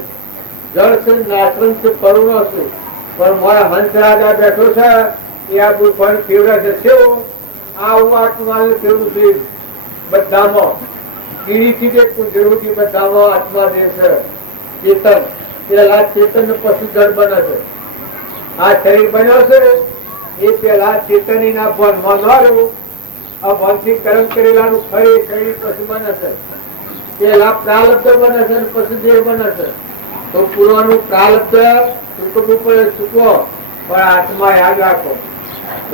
જળ છે, નાશવંત છે, કરુણો છે, પણ મારા હંસ રાજા બેઠો છે એ આ બુફાન ફેવરે છે. શું આવું આત્માને ફેરવું છે બધામાં. કીડીથી તે કુંજરોથી બધામાં આત્મા દે છે. ચેતન પેલા ચેતન પછી જળ બને છે. આ શરીર બન્યો છે એ પેલા ચેતની ના ભનમાં નવાનું, આ ભનથી કર્મ કરેલાનું ફરી શરીર પછી બને છે. પેલા પ્રાલબ્ધ બને છે અને પછી દેહ બને છે. તો પૂર્વનું પ્રાલબ્ધ ચૂકવવું પડે, ચૂકવો, પણ આત્મા યાદ રાખો.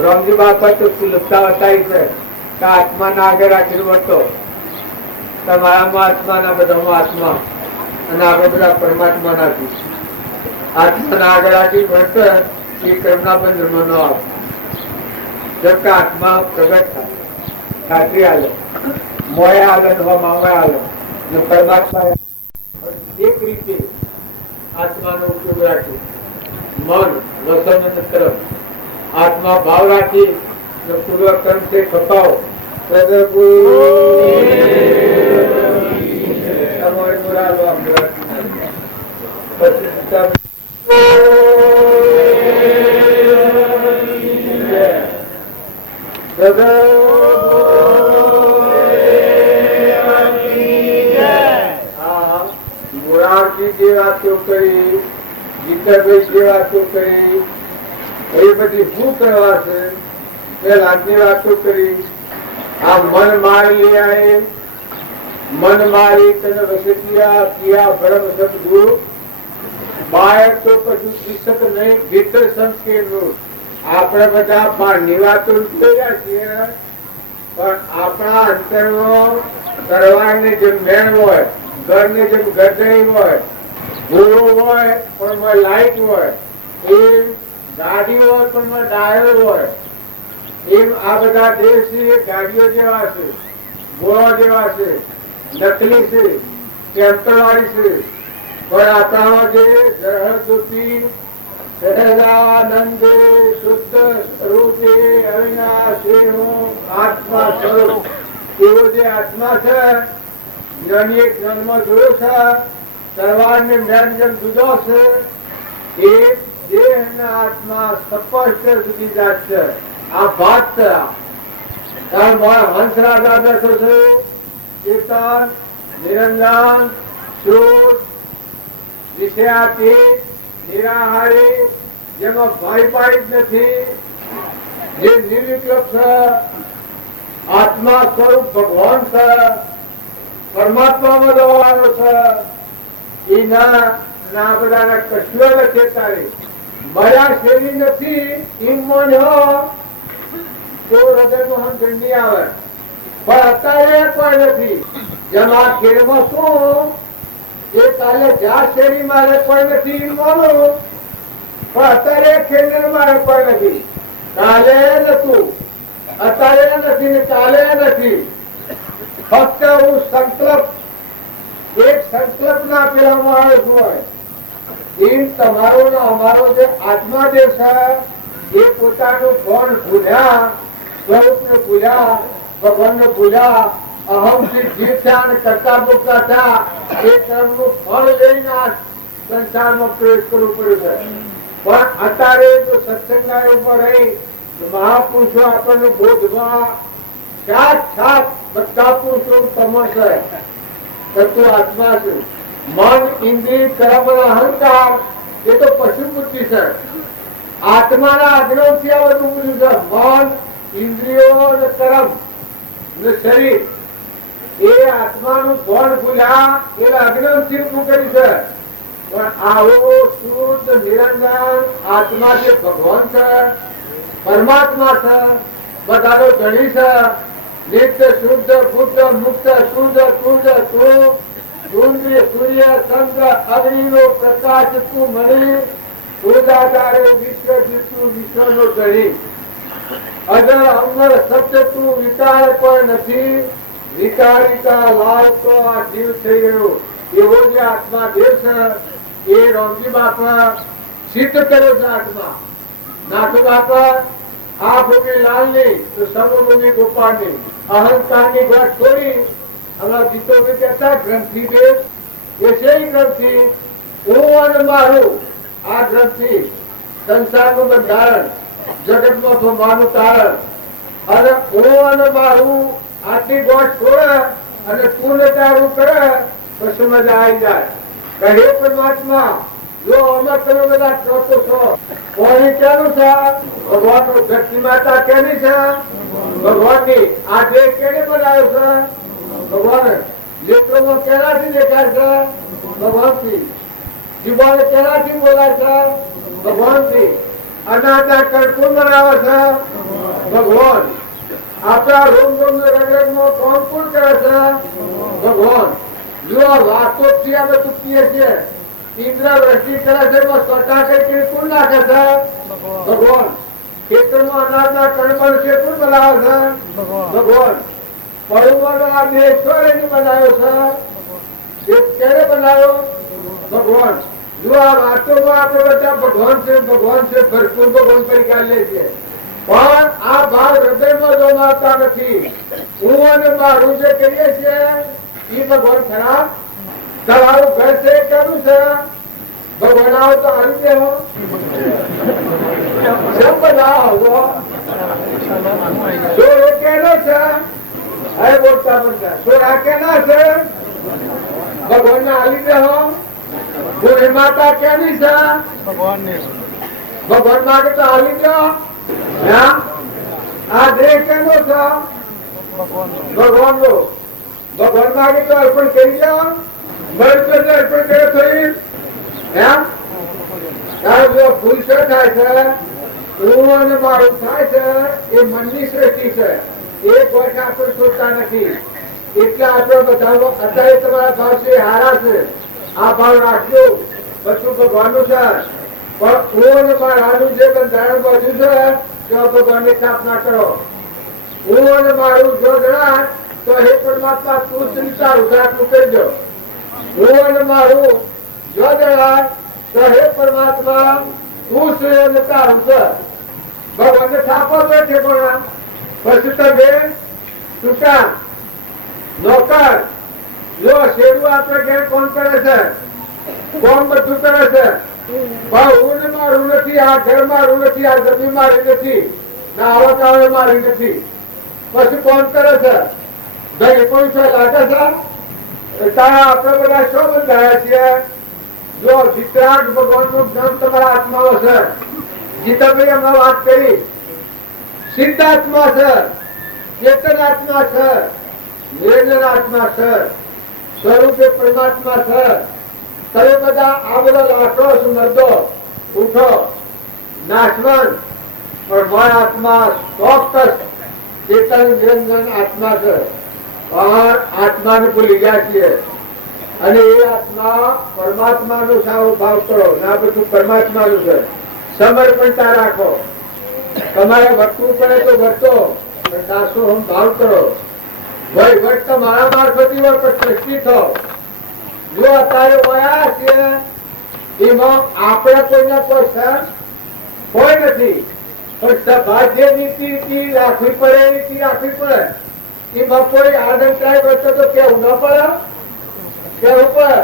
રામજી બાપા તો સુલભતા બતાવી છે કે આત્માના આગળ રાખીને વર્તો. તમારામાં આત્માના બધામાં આત્મા અને આપણે બધા પરમાત્મા નાખી. આત્માના આગળ રાખી વર્તે એ કર્મના બંધનમાં ન આવે. જબ કે આત્મા પ્રગટ થાય, ખાતરી આલે, મોય આલે, મામા આલે, પરમાત્મા એક રીતે આત્માનો ઉપયોગ રાખી. મન વસન અને કર્મ આત્મા ભાવ રાખી પૂર્વ કર્મ से ખપાવો. જે વાતો કરી, ગીતાભાઈ જે વાતો કરી એ બધી શું કરવા છે? પેલાની વાતો કરી. આ મન મારી लिया, મન મારી તને વસેટિયા કિયા ભરમ સદગુરુ. બહાર તો કશું શિક્ષક નહીં, ભીતર સંકેત. આપણે બધા બહારની વાતો જોયા છીએ, પણ આપણા અંતરમાં તરવારની જેમ મેણ હોય, ઘરની જેમ ગરદઈ હોય, ઘોડો હોય પણ લાઈટ હોય, એમ ગાડી હોય પણ ડાયો હોય, એમ આ બધા દેશ ગાડીઓ જેવા છે, ઘોડા જેવા છે, નકલી છે, ટેમ્પરવાળી છે. પણ આપણામાં જે સરહદથી સહેજાનંદે શુદ્ધ સ્વરૂપે અવિનાશી આત્મા સ્વરૂપ એવો જે આત્મા છે, જ્ઞાની જ્ઞાનમાં જોયો છે, સર્વાન્ય જ્ઞાન જેમ જુદો છે, એ દેહ આત્મા સ્પષ્ટ સુધી જાત છે. આ વાત છે. હંસ રાજા બેઠો છે, ચેતન, નિરંજન, શુદ્ધ, વિષયાતી, નિરાહારી, જેમાં ભય પાડી જ નથી, જે નિર્વિકલ્પ છે, આત્મા સ્વરૂપ ભગવાન છે, પરમાત્મામાં જવાનો છે. એના ના બધાના કશું નથી. તારી મારા શરીર નથી એમ માન્યો તો હૃદયમાં ઠંડી આવે, પણ અત્યારે કોઈ નથી. જેમ આ ખેડમાં શું એ કાલે જ્યાં શેરી મારે કોઈ નથી એમ માનો, પણ અત્યારે ખેડ મારે કોઈ નથી. કાલે નતું, અત્યારે નથી ને કાલે નથી. ફક્ત હું સંકલ્પ, એક સંકલ્પ ના પેલા માણસ હોય એમ તમારો ને અમારો જે આત્મા દેશ એ પોતાનું કોણ ભૂલ્યા, સ્વરૂપ ને ભૂલ્યા, ભગવાનને ભૂલ્યા, અહમથી જીવ થયા અને કરતા ભોગતા થયા, એ કર્મનું ફળ લઈને આ સંસારમાં પ્રવેશ કરવું પડ્યું છે. પણ અત્યારે જો સત્સંગના ઉપર રહી મહાપુરુષો આપણને બોધમાં સાક્ષાત બધા પુરુષો તમો છે, તત્વ આત્મા છે. મન, ઇન્દ્રિય, કર્મ અને અહંકાર એ તો પશુ બુદ્ધિ છે. આત્માના અજ્ઞાનથી આ બધું પૂછ્યું છે. મન, ઇન્દ્રિયો અને કર્મ અને શરીર એ આત્માનું કોણ ભૂલ્યા એ અજ્ઞાનથી ઊભું કર્યું છે. પણ આવો શુદ્ધ નિરંજન આત્મા જે ભગવાન છે, પરમાત્મા છે, બધાનો ધણી છે, નિત્ય શુદ્ધ બુદ્ધ મુક્ત શુદ્ધ શુદ્ધ તું સૂર્ય ચંદ્ર અગ્નિનો પ્રકાશ તું મણી ઉદાદારે વિશ્વ જીતું વિશ્વનો ધણી અજર અમર સત્ય તું વિકાર કોઈ નથી વિકારિતા લાવતો આ જીવ થઈ ગયો. એવો જે આત્મા દેવ છે એ રોમજી બાપા સિદ્ધ કર્યો છે. આત્મા નાથુ બાપા આ ભૂમિ લાલ ની તો સર્વભૂમિ ગોપાલ ની અહંકાર ની વાત છોડી હમણાં ગીતો બી કહેતા ગ્રંથિ દેવ એ છે ગ્રંથિ હું અને મારું. આ ગ્રંથિ સંસારનું બંધારણ, જગતમાં ભમવાનું કારણ અને હું અને મારું આટલી ગોઠ છોડે અને તું ને તારું કરે પછી મજા આવી જાય. કહે પરમાત્મા જો અમે તમે બધા ચોથો છો કોની ક્યાંનું છે? ભગવાન નું. ધરતી માતા કેની છે? ભગવાન ની. આ દેહ કેને બનાવ્યો છે? ભગવાન. નેત્રોમાં કેનાથી દેખાય છે? ભગવાન થી. જીવાને કેનાથી બોલાય છે? ભગવાન થી. અનાતા કડકું બનાવે છે? ભગવાન. આપણા રોમ રોમ રગરગમાં કોણ કોણ કરે છે? ભગવાન. જો આ વાતો થી અમે ચૂકીએ છીએ. ઇન્દ્ર વૃષ્ટિ કરે છે સ્વટા કોણ નાખે છે? ભગવાન. ખેતરમાં અનાજના કણબણ છે કોણ બનાવે છે? ભગવાન. પડવાનો આ દેશ્વર એને બનાવ્યો છે. એ ક્યારે બનાવ્યો? ભગવાન. જો આ વાતોમાં આપણે બધા ભગવાન છે ભગવાન છે ભરપૂર ભગવાન પરિકાર લે છે. પણ આ ભાવ હૃદયમાં જમાવતા નથી. હું અને મારું જે કરીએ છીએ એ ભગવાન ખરા? તમારું ઘર છે કેવું છે? ભગવાન આવો તો આવી દેવો સબ બધા આવો સોર એ કેનો છે? હવે બોલતા બોલતા સોર આ કેના છે? ભગવાન ને આવી દેવો. પૂરી માતા કેની છે? ભગવાન માટે તો આવી દો. આ દેહ કેનો છે? ભગવાન નો. ભગવાન માગે તો અર્પણ કરી દો. અર્પણ કરે થઈ ભૂલ શું થાય છે? હું અને મારું થાય છે એ મનની સૃષ્ટિ છે. એ કોઈ આપણે સોચતા નથી. એટલે આપણે બધા અત્યારે તમારા ભાવ છે હારા છે. આ ભાવ રાખજો બધું ભગવાનનું છે. પણ હું અને મારાનું જે બંધારણ બધું છે તો ભગવાનની સ્થાપના કરો. હું અને મારું જો જણાય તો હે પરમાત્મા તું ચિંતા ઉધાર કરી દો. હું અને મારું જો જણાય તો હે પરમાત્મા તું શ્રેય તારું છે. ભગવાનને થાપો બેઠે પણ પછી તમે છૂટા નોકર. જો શેરું આપણે ઘેર કોણ કરે છે? કોણ બધું કરે છે? હું ને મારું નથી. આ ઘર મારું નથી. આ જમીન મારી નથી. ના આવા કાળે મારી નથી. પછી કોણ કરે છે? ભાઈ કોઈ છે લાગે છે? તારા આપણે બધા શું બંધાયા છીએ? જો વિતરાગ ભગવાન નું જ્ઞાન તમારા આત્માઓ છે. ગીતાભાઈ હમણાં વાત કરી. સિદ્ધાત્મા છે, ચેતન આત્મા છે, નિરંજન આત્મા છે, સ્વરૂપે પરમાત્મા છે. તમે બધા આ બધા લાખો મરદો ઉઠો નાશવંત. પણ મારા આત્મા ચોક્કસ ચેતન નિરંજન આત્મા છે. પણ આત્માને ભૂલી ગયા છીએ. અને એ આત્મા પરમાત્માનો સાવો ભાવ કરો. ના બધું પરમાત્માનું છે. સમર્પણતા રાખો. તમારે વર્તવું પડે તો વર્તો, પણ દાસો ભાવ કરો. વહીવટ તમારા મારફતી સૃષ્ટિ થો. જો અત્યારે વયા છે એમાં આપણે કોઈને કોઈ સર કોઈ નથી. પણ સભા જે નીતિ રાખવી પડે એ નીતિ રાખવી પડે. એ બપોરે આનંદ કાંઈ વસ્તુ તો કેવું ન પડે, કેવું પડે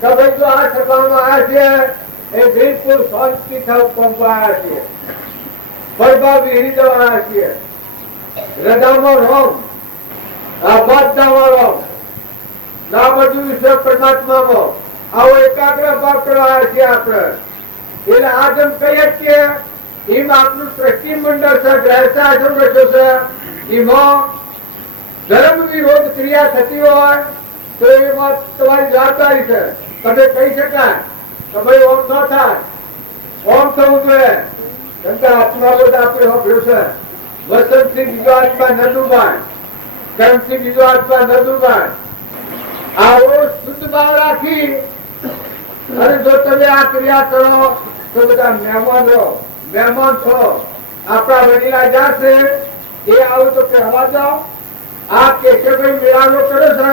કે ભાઈ જો આ સભામાં આવ્યા છે એ બિલકુલ શાંતિ થવું પંપાયા છે, ભરભા વિહરી જવાના છીએ, હૃદયમાં રોમ, આ બાદમાં રોમ, ના બધું વિશ્વ પરમાત્મામાં આવો એકાગ્ર ભાવ કરવા છીએ આપણે. એટલે આજ એમ કહીએ છીએ એમ આપણું ટ્રસ્ટી મંડળ છે, ગ્રહસ્થ આશ્રમ રચ્યો છે, એમાં ધર્મ વિરોધ ક્રિયા થતી હોય તો એમાં તમારી જવાબદારી છે. તમે કહી શકાય કે ભાઈ ઓમ ન થાય, ઓમ થવું જોઈએ. કેમ કે આત્મા બધા આપણે સાંભળ્યું છે, વસંતથી બીજો આત્મા ન ડૂબાય, કર્મથી બીજો આત્મા ન ડૂબાય. આવો શુદ્ધ ભાવ રાખી અને જો તમે આ ક્રિયા કરો તો બધા મહેમાન છો. આપણા વડીલા જાશે એ આવું તો કહેવા જાઓ. આ કેશવભાઈ મેળાનો કર્યો છે,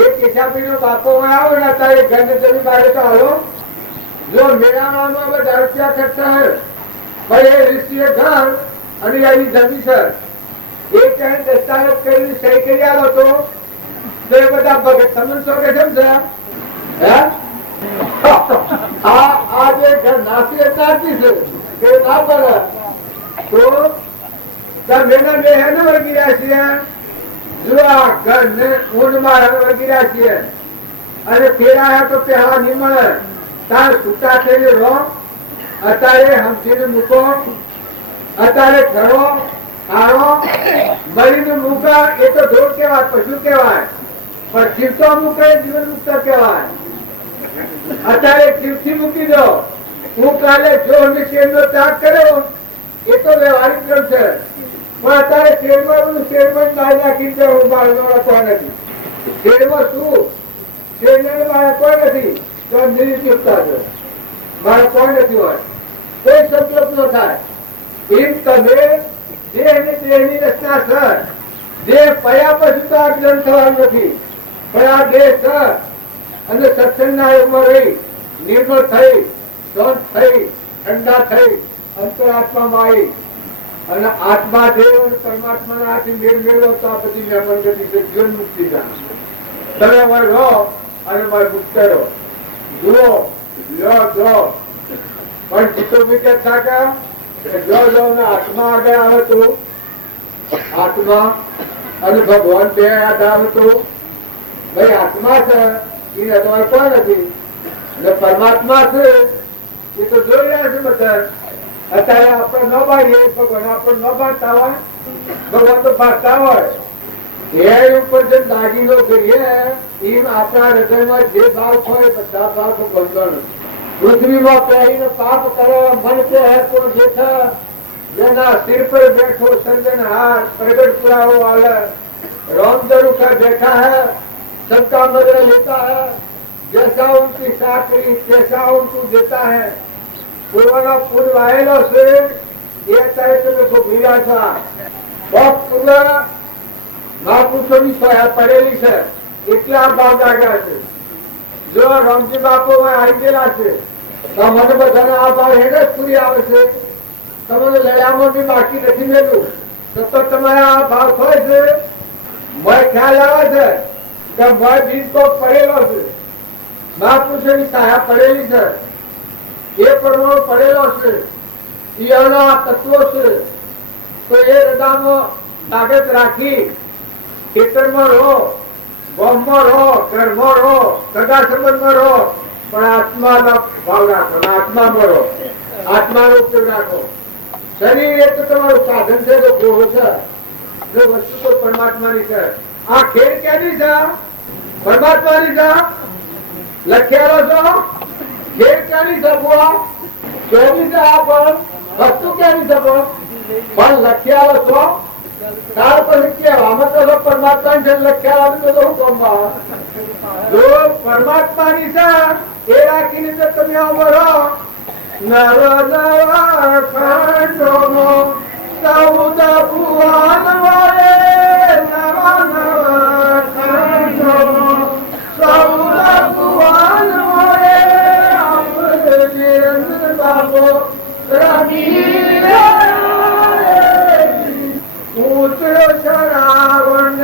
એ કેશાભાઈ નો બાપો આવ્યો ને અત્યારે ઘરને જમી બારે તો હાલો. જો મેળામાં બધા રૂપિયા ખર્ચા હે ભાઈ, એ ઋષિએ ઘર અને એની જમી છે, એ ક્યાંય દસ્તાવેજ કરીને સહી કરી આવ્યો તો એ બધા ભગત તમને શું કે છે હે આ જે ઘર નાસી નાખી છે તે ના પડે તો તમે બે હે ને વળગી રહ્યા છીએ. જો આ ઘર ને ઊંડમાં વળગી રહ્યા છીએ અને ફેરાયા તો પહેલા નહીં મળે, તાર છૂટા થઈને રહો. અત્યારે હમથીને મૂકો, અત્યારે ઘરો આણો મળીને મૂકા એ તો ઢોર કહેવાય, પશુ કહેવાય, પણ જીવતો મૂકે જીવન મુક્ત કહેવાય. અત્યારે જીવથી મૂકી દો. હું કાલે જો શેરનો ત્યાગ કર્યો એ તો વ્યવહારિક ક્રમ છે, પણ અત્યારે શેરમાં બહાર નાખી દો. કોઈ નથી શેરમાં શું, શેરને મારે કોઈ નથી તો નિરુપયોગતા છે, મારે કોઈ નથી હોય, કોઈ સંતોષ ન થાય. એમ તમે દેહની રચના છે, દેહ પયા પછી તો આ ગ્રંથ થવાનું નથી, પણ આ દેહ છે અને સત્સંગના યોગમાં રહી નિર્મળ થઈ, શાંત થઈ, ઠંડા થઈ, અંતરાત્મામાં આવી અને આત્મા દેવ અને પરમાત્માના હાથે મેળ મેળવો તો આ બધી મહેમાન ગતિ છે, જીવન મુક્તિ છે. તમે અમારે રહો અને મારે મુક્ત રહો. જુઓ લો જો પણ જીતો વિકેટ થાકા જો ને આત્મા આગળ આવે તો આત્મા અને ભગવાન બે યાદ આવે તો ભાઈ આત્મા છે એને તમારે કોઈ નથી, અને પરમાત્મા છે એ તો જોઈ રહ્યા છે બધા. અત્યારે આપણે ન બાળીએ ભગવાન આપણે ન બાંધતા હોય, ભગવાન તો બાંધતા હોય. એ ઉપર જે દાગીનો કરીએ એમ આપણા હૃદયમાં જે ભાવ હોય બધા ભાવ બંધન. પૃથ્વીમાં પહેરીને પાપ કરે મન કે હે કોણ જેઠા, જેના સિર પર બેઠો સર્જનહાર પ્રગટ પુરાવો वाला राम जरूर का देखा है, सबका मदद लेता है, जैसा उनकी साकरी कैसा उनको देता है. પૂર્વના પૂર્વ આવેલો છે એ અત્યારે તમે ખૂબ ભીડા છો. પૂર્વ મહાપુરુષોની પડેલી છે એટલા ભાવ લાગ્યા છે. જો રામજી બાપુ આવી ગયેલા છે તો મને બધાને આ ભાવ હેડે જ પૂરી આવે છે. તમને લડામાં બી બાકી નથી લેલું તો તમારે આ ભાવ થાય છે. મને ખ્યાલ આવે છે કે મય બીજ તો પડેલો છે, મહાપુરુષોની સહાય પડેલી છે, એ પ્રમાણ પડેલો છે, ઈયાના તત્વો છે. તો એ હૃદયમાં તાકાત રાખી ખેતરમાં રહો, ગામમાં રહો, ઘરમાં રહો, સગા સંબંધમાં રહો, પણ આત્માનો ભાવ રાખો, આત્મામાં રહો, આત્માનો ઉપયોગ રાખો. શરીર એ તો તમારું સાધન છે, તો ગોળો છે, જો વસ્તુ તો પરમાત્માની છે. આ ખેડ ક્યાંની છે? પરમાત્માની છે. લખેલો છો ખેડ ક્યાંની છે? ક્યાંની છે? આ પણ વસ્તુ ક્યાંની છે? પણ લખ્યા છો ત્યાર પછી કેવામાં તો પરમાત્મા છે, લખ્યા તો હું ગમવા જો પરમાત્માની છે એ રાખીને તો તમે અમારો નવા નવા ખંડોનો સૌદ ભુવન વડે નવા નવા ખંડોનો સૌદ ભુવન વડે આપણે નિરંજન બાબો રમી ઉતરો શરાવણ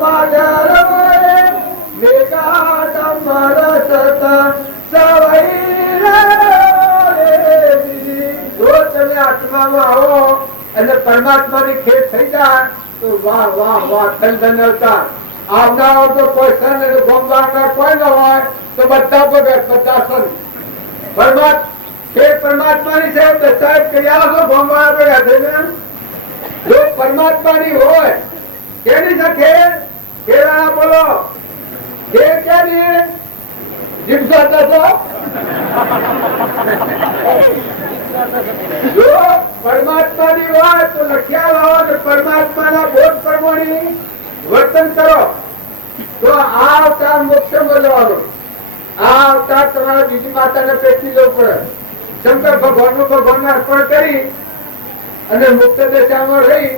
માજર વરે મેઘા ડમર સત સવૈર જો તમે આત્મામાં આવો અને પરમાત્માની ખેત થઈ જાય તો વાહ વાહ વાહ ધન ધન અવતાર આવનારો તો કોઈ સન અને ગોમવારના કોઈ ન હોય તો બધા ભગત બધા સન પરમાત્માની સાહેબ સાહેબ કર્યા છો ગોમવાળા ભેગા થઈને જો પરમાત્માની હોય કેની શકે કેવા બોલો કે કેની જીવસો દસો જો પરમાત્માની હોય તો લખ્યા લાવો કે પરમાત્માના બોધ પ્રમાણે વર્તન કરો તો આ અવતાર મોક્ષ મળવાનો આ અવતાર તમારા બીજી માતાને પેટી જવું પડે શંકર ભગવાનનું ભગવાનને અર્પણ કરી અને મુક્ત દશામાં રહી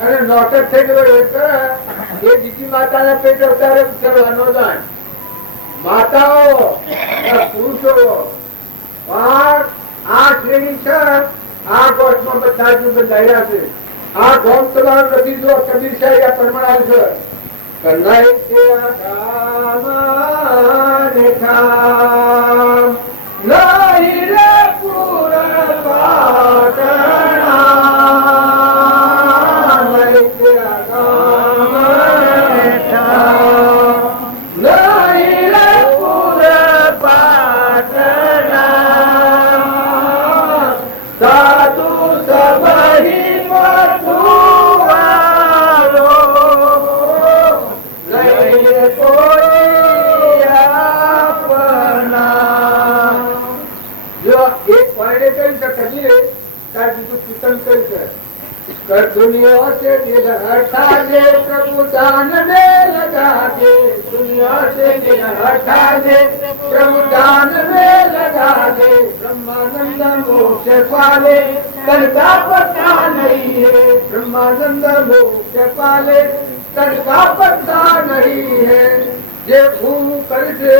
અને નોટક થઈ ગયો એ બીજી માતાના પેટ અવતારે કરવાનો દાન માતાઓ પુરુષો આ શ્રેણી છે આ ગોઠમાં બધા જ બંધાયા છે આ ગોમ તમારો નથી જો કબીર સાહેબ આ પરમાણ છે કનાઈ કે આગામાને ખામ નહીં રે પૂરણ પાટણા નહીં કે આગામાને ખામ નહીં રે પૂરણ પાટણા સાધુ સબહી दुनिया से दिल हटा दे प्रभु दान में लगा दे दुनिया से दिल हटा दे प्रभु दान में लगा दे ब्रह्मानंद मोक्ष पाले कल का पता नहीं है ब्रह्मानंद मोक्ष पाले कल का पता नहीं है जे भूम कर से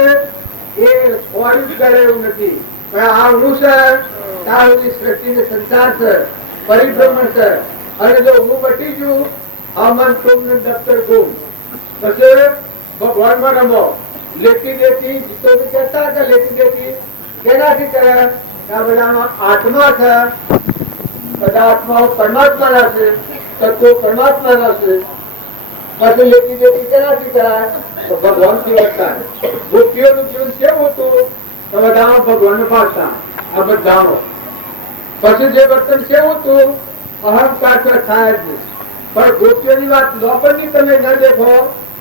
ये और करे उन्नति पर आवनु से तारुनी सृष्टि में संसार से परिभ्रमण से अरे जो હું બટી છું આમન તુમ ને દફતર ગુમ પછી ભગવાન માં રમો લેતી દેતી જીતો भी कहता है लेती देती કેના થી કરે આ બધામાં આત્મા છે બધા આત્માઓ પરમાત્માના છે તત્વો પરમાત્માના છે પછી લેતી દેતી કેના થી કરાય તો ભગવાન થી વર્તા ગોપીઓનું જીવન કેવું હતું તો બધામાં ભગવાનને પાડતા આ બધાનો પછી જે વર્તન કેવું હતું અહંકાર તો થાય જ પણ ગોપીઓની વાત લોપરની તમે ન દેખો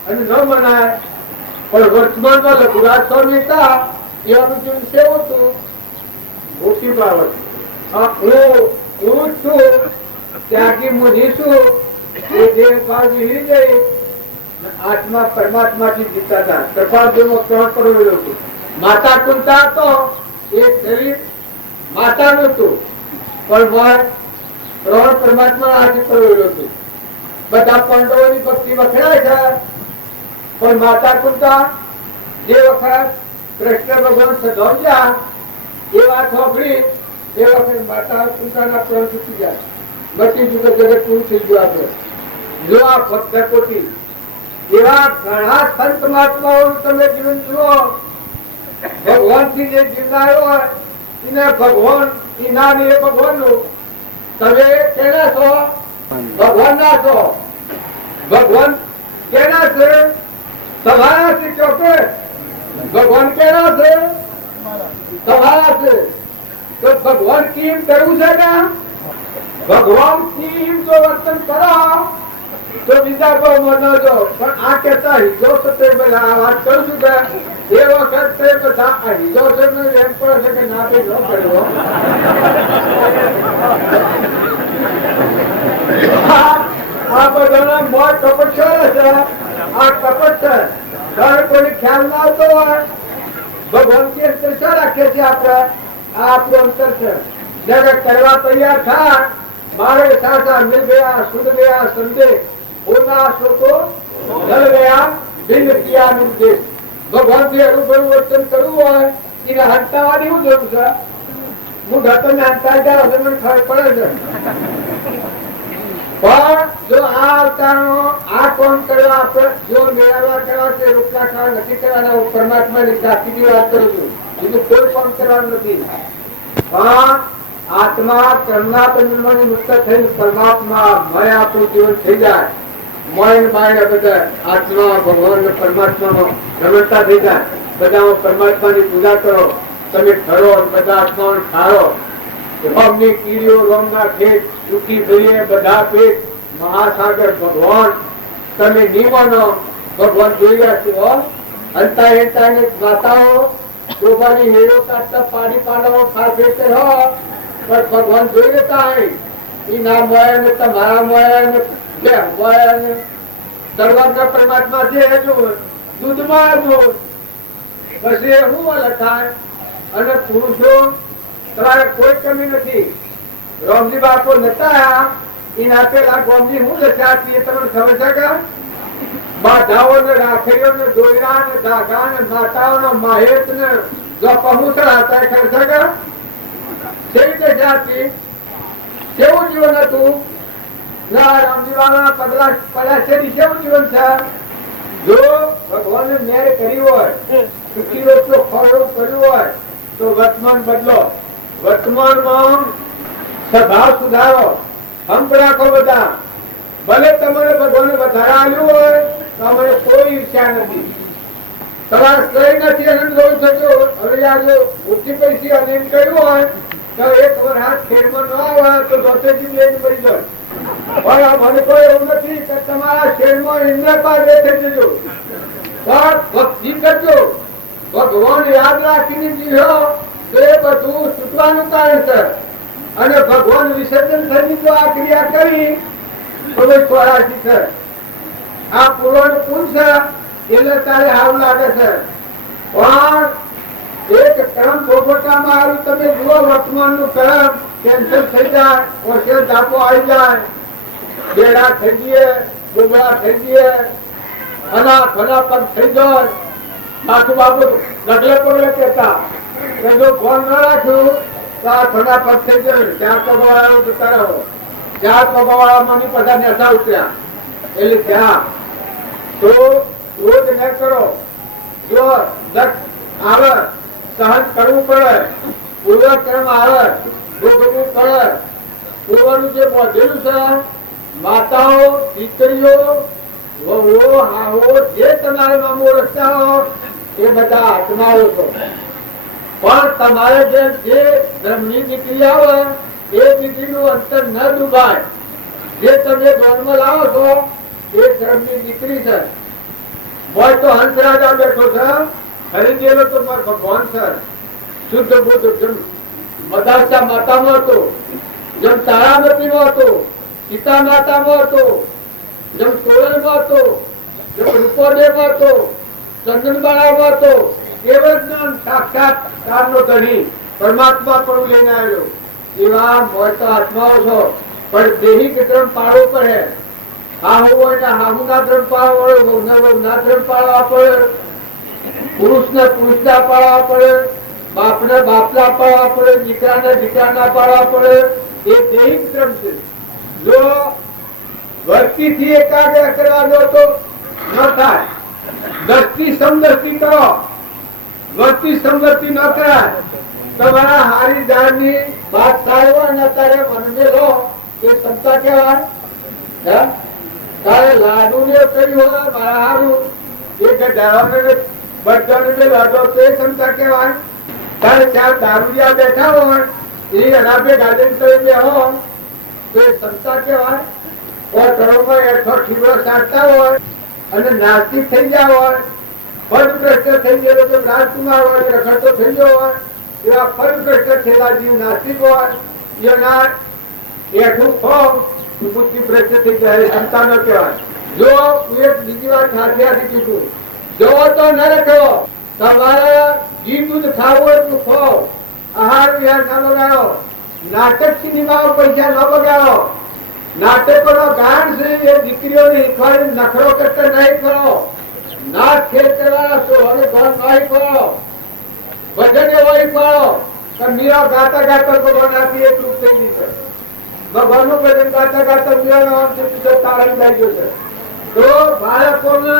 અને ન મનાય પણ વર્તમાનમાં લઘુરાજ સ્વામી હતા એવાનું જીવન કેવું હતું ગોપી બાબત હું છું ત્યાગી મુનિ છું એ દેહ ભાવ વિહી ગઈ આત્મા પરમાત્માથી જીતા હતા કૃપાદેવનો ત્રણ પડેલો હતો માતા કુંતા હતો એ શરીર માતાનું હતું પણ ત્રણ પરમાત્મા આજે કરેલું હતું બધા પાંડવોની ભક્તિ વખણાય છે પણ માતા કુંતા જે વખત કૃષ્ણ ભગવાન સધવજા એ વાત સાંભળી એ વખત માતા કુંતાના પ્રાણ છૂટી ગયા બધી જુદા જગત પૂરું થઈ ગયું આપણે જો આ ભક્ત કોટી એવા ઘણા સંત મહાત્માઓનું તમે જીવન જુઓ ભગવાનથી જે જીવનારો હોય એને ભગવાન એના ને એ ભગવાનનું તમે કેના છો ભગવાન ના છો ભગવાન કેના છે તમારા થી ચોકે ભગવાન કેના છે તમારા છે તો ભગવાન કેમ કરવું છે ને ભગવાન કેમ જો વર્તન કરો તો બીજા બહુ મનો જો પણ આ કેતા હિજો તે બધા આ વાત કરું છું કે એ વખત તે બધા હિજો છે ને એમ પડે છે કે ના તે ન કર્યો આ બધાના મોર કપટ છે આ કપટ છે ઘર કોઈ ખ્યાલ ના આવતો હોય ભગવાન કે ચર્ચા રાખે છે આપણે આ આપણું અંતર છે જયારે કરવા તૈયાર થા મારે સાસા મિલ ગયા સુન ગયા સંદેહ होना को जल गया भिन्न किया निर्देश भगवान से अनुभव वर्तन करू है इन हटतावानी हूँ जरूर सर मुझे हटन में हटता जा रहा है खड़े पड़े પણ જો આ અવતારનો આ કોમ કરવા આપણે જો મેળવવા કરવા કે રૂપના કરવા નથી કરવાના, હું પરમાત્માની સાચી વાત કરું છું, બીજું કોઈ કામ કરવાનું નથી. પણ આત્મા કર્મના બંધનમાંથી મુક્ત થઈને પરમાત્મા મય આપણું જીવન થઈ જાય, મય માય બધા આત્મા ભગવાન ને પરમાત્માનો રમણતા થઈ જાય, બધા પરમાત્માની પૂજા કરો, તમે ખરો બધા આત્માઓને ખારો, રોમની કીડીઓ રોમના ખેત સુખી થઈએ બધા પેટ મહાસાગર ભગવાન તમે નિમાનો ભગવાન જોઈ રહ્યા છો. હંતા હેતા ને માતાઓ શોભાની હેરો કાઢતા પાડી પાડો ખાતે હો, પણ ભગવાન જોઈ લેતા હૈ ઈ ના મોયા ને તમારા મોયા ને બે મોયા ને સર્વજ્ઞ પરમાત્મા જે હતું દૂધમાં દૂધ પછી શું અલગ થાય. અને પુરુષો તમારે કોઈ કમી નથી. રોમજી બાપો નતા એના પેલા ગોમજી હું દશા હતી તમને ખબર છે કે બાધાઓ ને રાખડીઓ ને દોયરા ને ધાગા ને માતાઓ ને માહેત ને જો પહોંચડા હતા ખબર છે કે કેવી દશા હતી, કેવું જીવન હતું. ના રામજી બાબાના પગલા પડ્યા છે કેવું જીવન છે. જો ભગવાને મેર કરી હોય, સુખી રોટલો ખોરો કર્યું હોય તો વર્તમાન બદલો, વર્તમાનમાં સ્વભાવ સુધારો, હંપ રાખો બધા. ભલે તમારે ભગવાને વધારે આલ્યું હોય તો અમારે કોઈ ઈચ્છા નથી, તમારે કઈ નથી આનંદ જોઈ શકો. હવે આજે ઓછી પૈસી આનંદ કર્યું હોય તો એક વાર હાથ ખેડમાં ન આવે તો દોતેજી લઈને પડી જાય. પણ મને કોઈ એવું નથી કે તમારા શેરમાં ઇન્દ્રપાલ બેઠે જજો, પણ ભક્તિ કરજો, ભગવાન યાદ રાખીને જીવો તો એ બધું છૂટવાનું કારણ છે. અને ભગવાન વિસર્જન થઈને જો આ ક્રિયા કરી તો સ્વરાજી છે. આ પૂર્ણ પુલ છે એટલે તારે હારું લાગે છે. પણ એક કર્મ ભોગવટામાં આવ્યું તમે જુઓ વર્તમાન નું કર્મ કેન્સલ થઈ જાય, ઓછે દાપો આવી જાય, બેડા થઈ જઈએ, ડુબળા થઈ જઈએ, ફના પગ થઈ જાય. સાસુ બાબુ ડગલે પગલે કહેતા કે જો ફોન ન રાખ્યું તો આ ફના પગ થઈ જાય. ચાર પગવાળા જતા રહો, ચાર પગવાળા માની બધા નેસા ઉતર્યા એટલે ત્યાં તો રોજ ન કરો. જો દક્ષ આવે સહન કરવું પડે, પૂર્વક્રમ આવે ભોગવવું પડે. પૂર્વનું જે બોધેલું છે માતાઓ દીકરીઓ વહુઓ હાહુઓ જે તમારે નામો રસ્તા હો એ બધા આત્માઓ છો. પણ તમારે જે ધર્મની દીકરી આવે એ દીકરીનું અંતર ન ડૂબાય. જે તમે ધર્મ લાવો છો એ ધર્મની દીકરી છે. હોય તો હંસરાજા બેઠો છે, ખરીદેલો તો ભગવાન છે. શુદ્ધ બુદ્ધ જેમ મદાસા માતામાં હતો, જેમ તારામતીમાં હતો, સીતા માતામાં હતો, જેમ સોળલમાં હતો, જેમ રૂપોદેવમાં હતો, ચંદનબાળામાં હતો. એવા જ્ઞાન સાક્ષાત્કારનો ધણી પરમાત્મા પણ લઈને આવ્યો. એવા હોય તો આત્માઓ છો, પણ દેહી ધર્મ પાળવો પડે. હાહુ હોય ને હાહુ ના ધર્મ પાળવા પડે, વહુ ના ધર્મ પાળવા પડે, પુરુષ ને પુરુષ ના પાળવા પડે, બાપ ને બાપ ના પાળવા પડે, દીકરા ને દીકરા ના પાળવા પડે. એ દેહી ધર્મ છે. જો વર્તી થી એકાગ્ર કરવા દો તો ન થાય. દ્રષ્ટિ સમદ્રષ્ટિ કરો, વર્તી સમદ્રષ્ટિ ન કરાય. તમારા હારી જાણની વાત સારી હોય ને અત્યારે મનને લો એ ક્ષમતા કહેવાય. તારે લાડુ ને કર્યું હોય મારા હારું એ ઢાળવાને બધાને લાડો તો એ ક્ષમતા કહેવાય. તારે ચાર દારૂડિયા બેઠા હોય એ અનાબે ગાર્ડન કરી બેહો તો એ ક્ષમતા કહેવાય. હોય અને નાસ્તિક થઈ ગયા હોય, પદભ્રષ્ટ થઈ ગયેલો તો રાજકુમાર હોય રખડતો થઈ ગયો હોય, એવા પદભ્રષ્ટ થયેલા જીવ નાસ્તિક હોય એના એઠું ફોર્મ બુદ્ધિ ભ્રષ્ટ થઈ જાય ક્ષમતા ન કહેવાય. જો એક બીજી વાત સાથે આવી કીધું, જો તો ન રખો. તમારે ઘી દૂધ ખાવું હોય તો ખાઓ, આહાર વિહાર ન બગાડો, નાટક સિનેમાઓ પૈસા ન બગાડો. નાટકો નો ગાંઠ છે એ દીકરીઓને શીખવાડી નખરો કરતા નહીં કરો. નાચ ખેલ કરવાના સોહને ઘર નહીં કરો, ભજન એવો કરો. મીરા ગાતા ગાતા ભગવાન આપી એટલું થઈ ગયું છે. ભગવાનનું ભજન ગાતા ગાતા બીજો તારણ થઈ ગયો છે. તો બાળકોને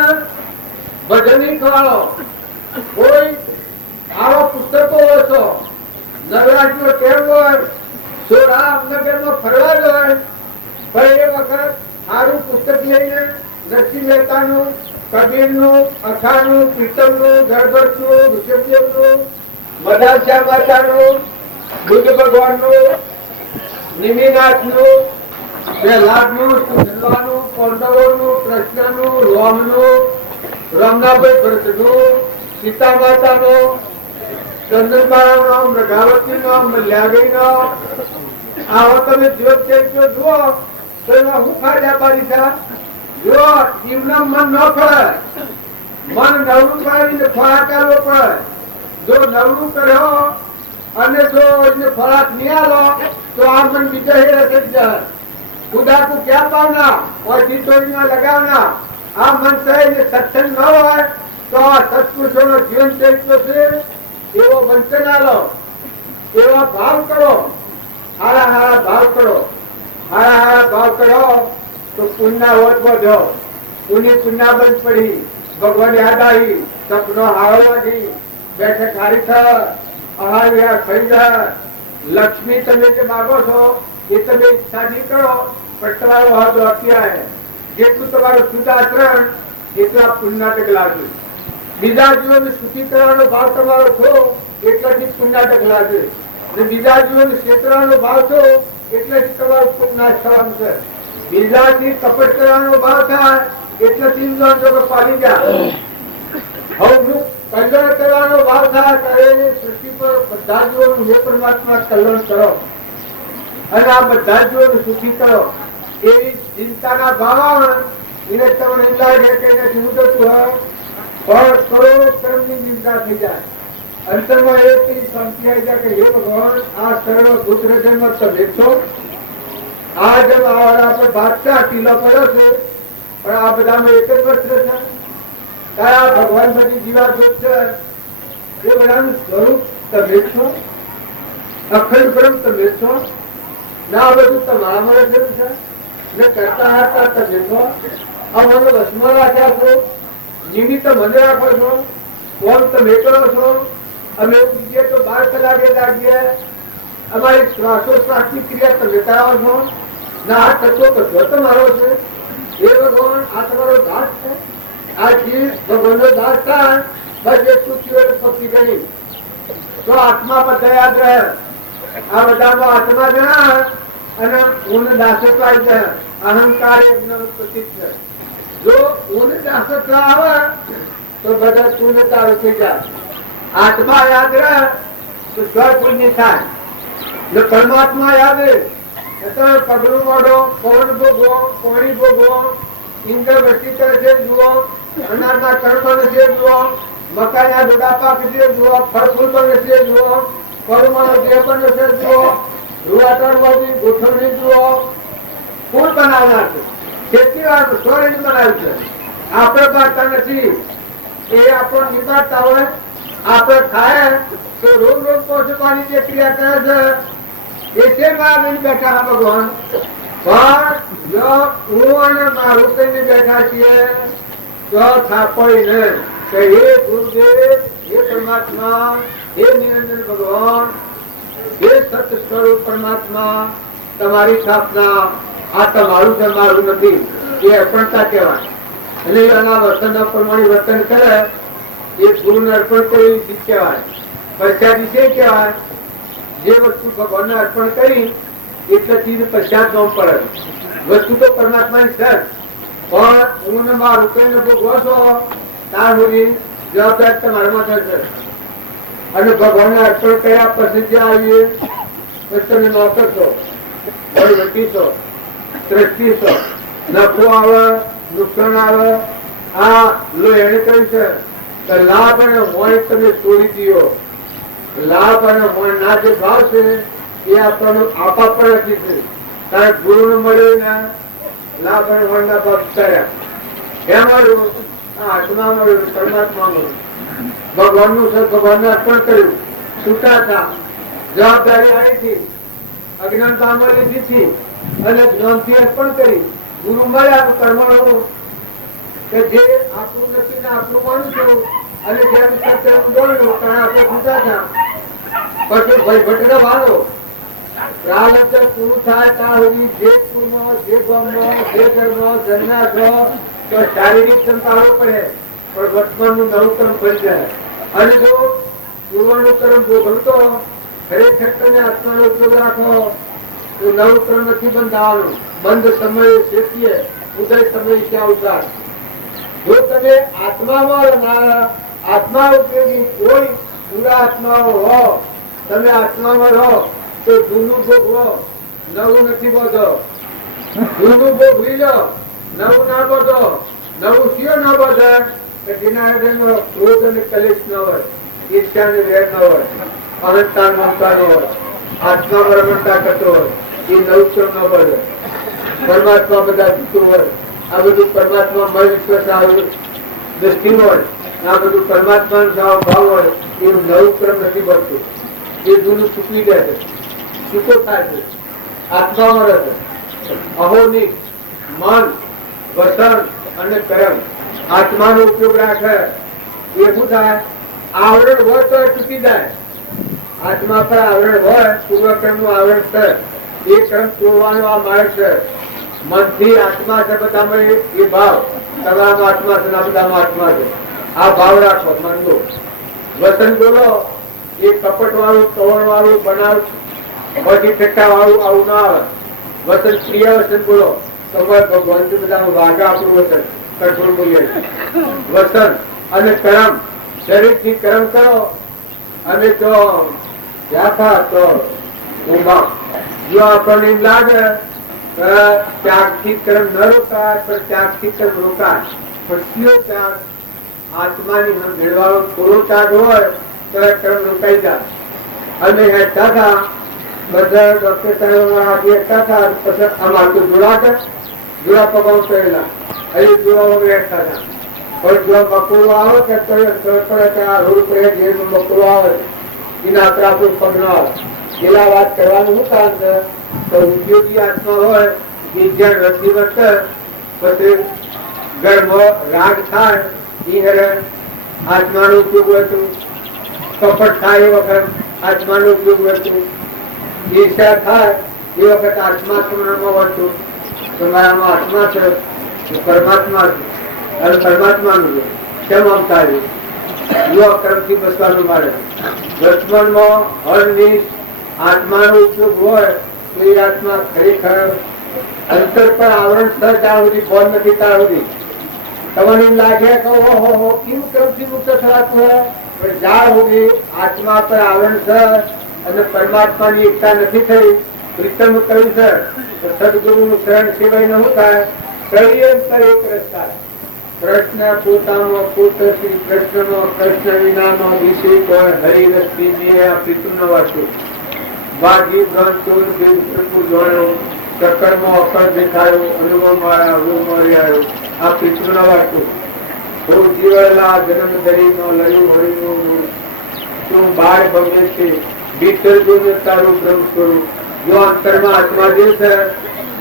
ભજન ખવાડો. કોઈ આવા પુસ્તકો વાંચો. નવરાત્રિનો કેમ હોય, રામનગરમાં ફરવા જાય, પણ એ વખત સારું પુસ્તક લઈને નરસિંહ મહેતાનું, કબીરનું, અખાનું, પ્રીતમનું, ગણપતનું, ઋષભદેવનું, મદાશ્યા માતાનું, બુદ્ધ ભગવાનનું, નિમિનાથનું, પ્રહલાદનું, સુંદરવાનું, પાંડવોનું, કૃષ્ણનું, રોમનું, રમનાભાઈ ભરતનું, સીતા માતાનું, ચંદ્રબારાનું, મૃગાવતીનો, મલ્યાગીનો, આવો તમે જ્યોત ચૈત્યો જુઓ તો એમાં શું ફાયદા પાડી છે? જો જીવના મન ન પડે, મન નવરું કરીને ખોરાક આવવો પડે. જો નવરું કર્યો અને જો એને ખોરાક નહીં આલો તો આ મન બીજા હેરે થઈ જાય. ખુદા કો ક્યાં પાવના और જીતોડીમાં લગાવના. આ મન સહેજ સત્સંગ ન હોય તો આ સત્પુરુષોનો જીવન ચરિત્ર છે એવો વંચન આલો, એવા ભાવ કરો, હારા હારા ભાવ કરો. હારા હારા ભાવ કરો તો પુણ્ય હોત વધો. પુણ્ય બંધ પડી, ભગવાન યાદ આવી, સપનો હારો લાગી, બેઠક હારી થ, આહાર વિહાર થઈ જાય. લક્ષ્મી તમે જે માગો છો એ તમે ઈચ્છાથી કરો, પણ તમારો હાથ અત્યારે જેટલું તમારું શુદ્ધાચરણ એટલા પુણ્યાટક લાગે. બીજા જીવન સુખી કરવાનો ભાવ તમારો છો એટલાથી પુણ્યાટક લાગે. બીજા જીવન ક્ષેત્રનો ભાવ છો એટલેથી તમારું પુણ્યાશ થવાનું છે. બીજાથી કપટ કરવાનો ભાવ થાય એટલેથી પાલી જાય. હવે હું કલ્યાણ કરવાનો ભાવ થાય ત્યારે સૃષ્ટિ પર બધા જીવોનું હે પરમાત્મા કલ્યાણ કરો અને આ બધા જીવોને સુખી કરો એવી ચિંતાના ભાવ એને તમને એમ લાગે કે એનાથી ઉદતું હોય પણ કરોડો કર્મની નિંદા થઈ જાય. અંતરમાં એ શાંતિ આવી જાય કે હે ભગવાન આ સરળ ભૂતરજનમાં તમે છો. આ જેમ આપણે બાદશાહ કિલ્લો કર્યો છે પણ આ બધામાં એક જ વસ્ત્ર છે. તારા ભગવાન બધી જીવાદોષ છે એ બધાનું સ્વરૂપ તમે છો. અખંડ બ્રહ્મ તમે છો. ના બધું તમારામાં રહેલું છે ને કરતા હતા તમે છો. આ મને વસમાં રાખ્યા છો, નિમિત્ત મને રાખો છો, કોણ તમે કરો છો. અમે ઉઠીએ તો 12 કલાકે લાગીએ, અમારી શ્વાસોશ્વાસની ક્રિયા તમે કરાવો છો. ના આ તત્વો કશો તમારો છે. એ ભગવાન આ તમારો દાસ છે. આ જીવ ભગવાનનો દાસ થાય બસ એટલું થયું પક્ષી ગઈ તો આત્મા બધા યાદ રહે. આ બધામાં આત્મા જણા અને ઊન દાસત્વ આવી જાય. અહંકાર એક પ્રતીક છે. જો ઊન દાસત્વ આવે તો બધા શૂન્યતા થઈ જાય. આત્મા યાદ રહે તો સ્વપુણ્ય થાય. જો પરમાત્મા યાદ રહે તમે પગલું મોઢો, પવન ભોગવો, પાણી ભોગવો, ઇન્દ્ર વૃષ્ટિ કરે છે જુઓ, અનાજના કર્મ છે જુઓ, મકાઈના ડોડા પાક છે જુઓ, ફળ ફૂલ બને છે જુઓ, ફળમાનો દેહ બને છે જુઓ, રૂવાટણ વાળી ગોઠવણી જુઓ. કોણ બનાવનાર છે? ખેતીવાળનું સ્વયં બનાવ્યું છે. આપણે પાડતા નથી. એ આપણને નિભાવતા હોય, આપણે ખાય તો રોગ રોગ પહોંચવાની જે ક્રિયા કરે છે એ છે બેઠા ભગવાન. પણ જો હું અને મારું કઈને બેઠા છીએ તો થાપડીને કે હે ગુરુદેવ, હે પરમાત્મા, હે નિરંજન ભગવાન, હે સત સ્વરૂપ પરમાત્મા, તમારી સ્થાપના આ તમારું છે, મારું નથી. એ અર્પણતા કહેવાય. અને એના વર્તન પ્રમાણે વર્તન કરે એ ગુરુને અર્પણ કરેલી ચીજ કહેવાય. પશ્ચાદી છે કહેવાય. જે વસ્તુ ભગવાનને અર્પણ કરી એટલે ચીજ પશ્ચાત ન પડે. વસ્તુ તો પરમાત્માની છે પણ હું મારું કઈને ભોગવો છો ત્યાં સુધી જવાબદાર તમારામાં થશે. અને ભગવાનને અર્પણ કર્યા પછી જે આવીએ પછી તમે નોકરશો, વકીશો, ત્રસ્તીશો, નફો આવે, નુકસાન આવે. આ લો એને કહ્યું છે કે લાભ અને મોય તમે છોડી દીધો. લાભ અને મોય ના જે ભાવ છે એ આપણને આપા પણ નથી છે. કારણ ગુરુ ને મળ્યો ને લાભ અને મોય ના ભાવ કર્યા. એ મળ્યું આત્મા મળ્યું, પરમાત્મા મળ્યું, ભગવાન નું છે, ભગવાનને અર્પણ કર્યું. છૂટા થા, જવાબદારી આવી હતી, અજ્ઞાનતા લીધી હતી. અને જ્ઞાનથી અર્પણ કરી ગુરુ મળ્યા પરમાણુ કે જે આપણું નથી ને આપણું માનું છું અને જેમ સત્ય બોલ્યું કારણ આપણે ખુદા હતા પછી ભાઈ ભટનો વાળો પ્રાલબ્ધ પૂરું થાય ત્યાં સુધી જે કુળમાં જે ગામમાં જે ઘરમાં જન્મ્યા છો તો શારીરિક સંતાડો પડે પણ વર્તમાનનું નવું કર્મ થઈ જાય અને જો પૂર્વનું કર્મ ભોગવતો ખરેખર તમે આત્માનો ઉપયોગ રાખો તો નવું કર્મ નથી બંધાવાનું બંધ સમયે શેતીએ ઉદય સમય ક્યાં ઉતાર જો તમે આત્મા ઉપયોગી કોઈ પૂરા આત્માઓ હો તમે આત્મામાં રહો તો જૂનું ભોગવો નવું નથી બધો જૂનું ભોગવી લો નવું ના બધો નવું સિયો ના બધે કે જેના હૃદયમાં ક્રોધ અને કલેશ ન હોય ઈર્ષ્યા અને વેર ન હોય અહંકાર મમતા ન હોય આત્મામાં રમણતા કરતો હોય એ નવું ક્રમ ન બધે પરમાત્મા બધા જીતું હોય આ બધું પરમાત્મા મય વિશ્વાસ આવ્યું દ્રષ્ટિ હોય આ બધું પરમાત્મા ભાવ હોય એવું નવું ક્રમ નથી બનતું એ જૂનું ચૂકવી દે છે ચૂકો થાય છે આત્મામાં રહે અહોનિક મન વસન અને કર્મ આત્માનો ઉપયોગ રાખે એ શું થાય આવરણ હોય તો ચૂકી જાય આત્મા પર આવરણ હોય પૂર્વક્રમ નું આવરણ છે એ ક્રમ તોડવાનો આ માર્ગ છે મનથી આત્મા છે બધામાં એ ભાવ તમારામાં આત્મા છે બધામાં આત્મા છે આ ભાવ રાખો મનનો વસન બોલો એ કપટ વાળું કવણ વાળું બનાવ પછી ઠેકા વાળું આવું ના આવે વસન પ્રિય વસન બોલો તમારે ભગવાન થી બધા વાગા આપણું વસન કઠોળ બોલીએ વસન અને કર્મ શરીર થી કર્મ કરો અને તો વ્યાપા તો ઊંઘા જો આપણને એમ લાગે ત્યાગ થી કર્મ ન રોકાય પણ ત્યાગ થી કર્મ રોકાય પણ કયો ત્યાગ આત્માની મેળવાનો પૂરો ત્યાગ હોય તો કર્મ રોકાઈ જાય અને હેઠતા હતા બધા ડોક્ટર સાહેબ હેઠતા હતા પછી આમાં તો જોડા પગાવ કરેલા અહીં જોડા હેઠતા હતા પણ જો બકરો આવે કે રોડ પર બકરો આવે એના આપણું પગ ન આવે પેલા વાત કરવાનું શું કારણ છે તો ઉદ્યોગી આત્મા હોય વિજ્ઞાન રસી વર્તે પછી ઘરમાં રાગ થાય એ આત્માનો ઉપયોગ હતું કપટ થાય એ વખત આત્માનો ઉપયોગ હતું ઈર્ષા થાય એ વખત આત્મા સ્મરણમાં વધતું તમારામાં આત્મા છે પરમાત્મા છે અને પરમાત્માનું છે કેમ આમ થાય યુવા કર્મથી બસવાનું મારે વર્તમાનમાં હરનિશ આત્માનો ઉપયોગ હોય તો એ આત્મા ખરેખર અંતર પર આવરણ થાય ત્યાં સુધી ફોન નથી ત્યાં સુધી તમને એમ લાગે કે ઓહો કેમ કર્મથી મુક્ત થવાતું હોય પણ જ્યાં સુધી આત્મા પર આવરણ છે અને પરમાત્માની એકતા નથી થઈ પ્રીતમ કહ્યું છે તો સદગુરુનું શરણ સિવાય ન થાય કઈ અંતર એક રસ્તા કૃષ્ણ પોતાનો પુત્ર શ્રી કૃષ્ણનો કૃષ્ણ વિનાનો વિષય કોઈ હરિરસ્તી જે આ પિતૃનો વાંચ્યું બાજી ગ્રંથો દેવપુર જોડ્યો ચક્કરમાં અકળ દેખાયો અનુભવ મારા અનુભવ મળી આવ્યો આ પિતૃનો વાંચ્યું હું જીવેલા જન્મ ધરીનો લયું હરિનું તું બાર ભગે છે ભીતર જોને તારું બ્રહ્મ સ્વરૂપ જો અંતરમાં આત્મા જે છે